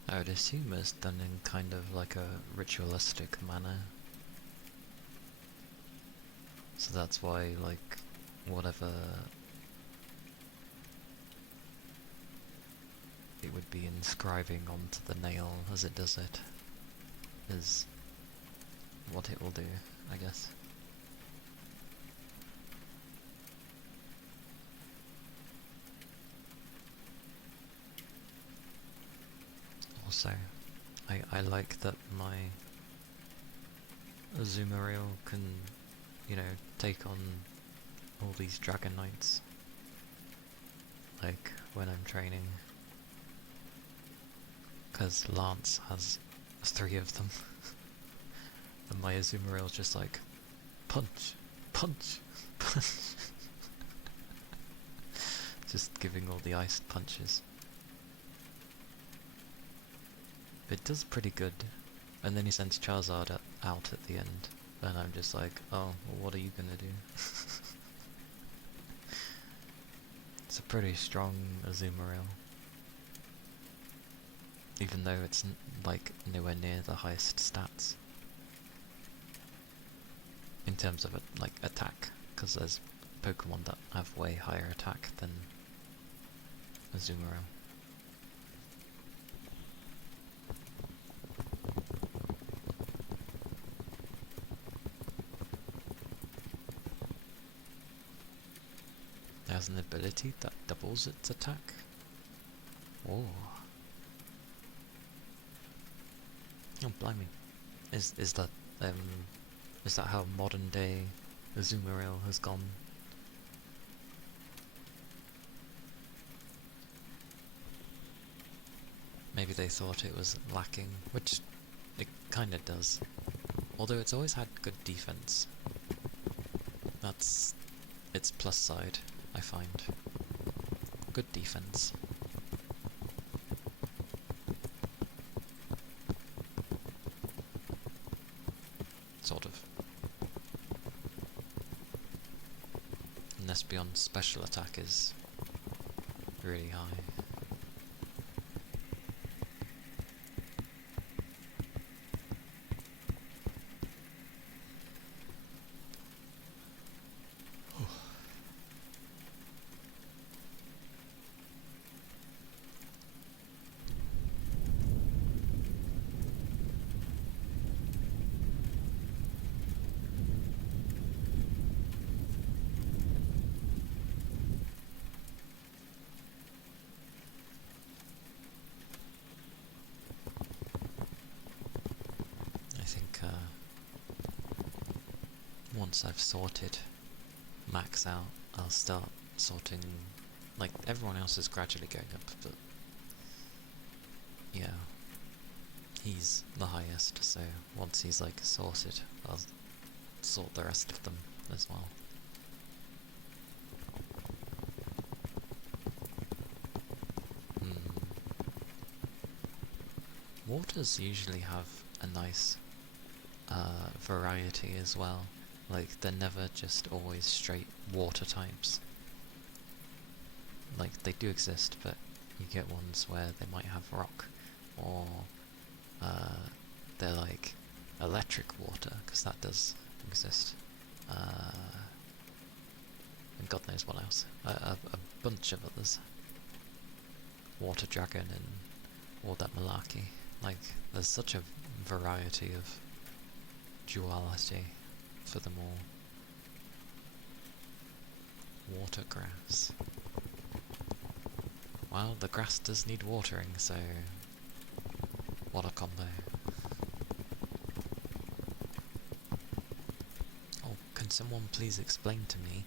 I would assume it's done in kind of like a ritualistic manner. So that's why, like, whatever it would be inscribing onto the nail as it does it is what it will do, I guess. Also, I like that my Azumarill can, you know, take on all these Dragon Knights, like when I'm training, because Lance has 3 of them, and my Azumarill's just like, punch, punch, punch, just giving all the iced punches. It does pretty good, and then he sends Charizard out at the end, and I'm just like, oh, well, what are you gonna do? It's a pretty strong Azumarill, even though it's like nowhere near the highest stats in terms of like attack, because there's Pokemon that have way higher attack than Azumarill. It has an ability that doubles its attack. Oh. Oh, blimey. Is that how modern day Azumarill has gone? Maybe they thought it was lacking, which it kinda does. Although it's always had good defense. That's its plus side, I find. Good defense. sort of. Unless beyond special attack is really high. I think once I've sorted Max out, I'll start sorting, like, everyone else is gradually going up, but yeah, he's the highest, so once he's like sorted, I'll sort the rest of them as well. Waters usually have a nice variety as well. Like, they're never just always straight water types. Like, they do exist, but you get ones where they might have rock, or they're like electric water, because that does exist. And God knows what else. A bunch of others. Water dragon and all that malarkey. Like, there's such a variety of duality for them all. Water grass. Well, the grass does need watering, so what a combo. Oh, can someone please explain to me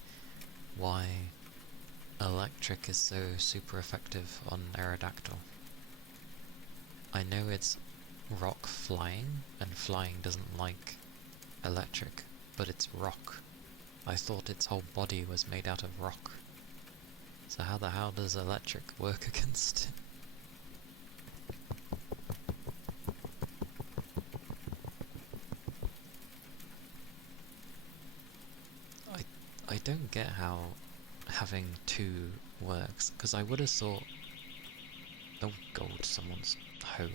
why electric is so super effective on Aerodactyl? I know it's rock flying, and flying doesn't like electric, but it's rock. I thought its whole body was made out of rock. So how the hell does electric work against it? I don't get how having two works, because I would have thought... Oh god, someone's home.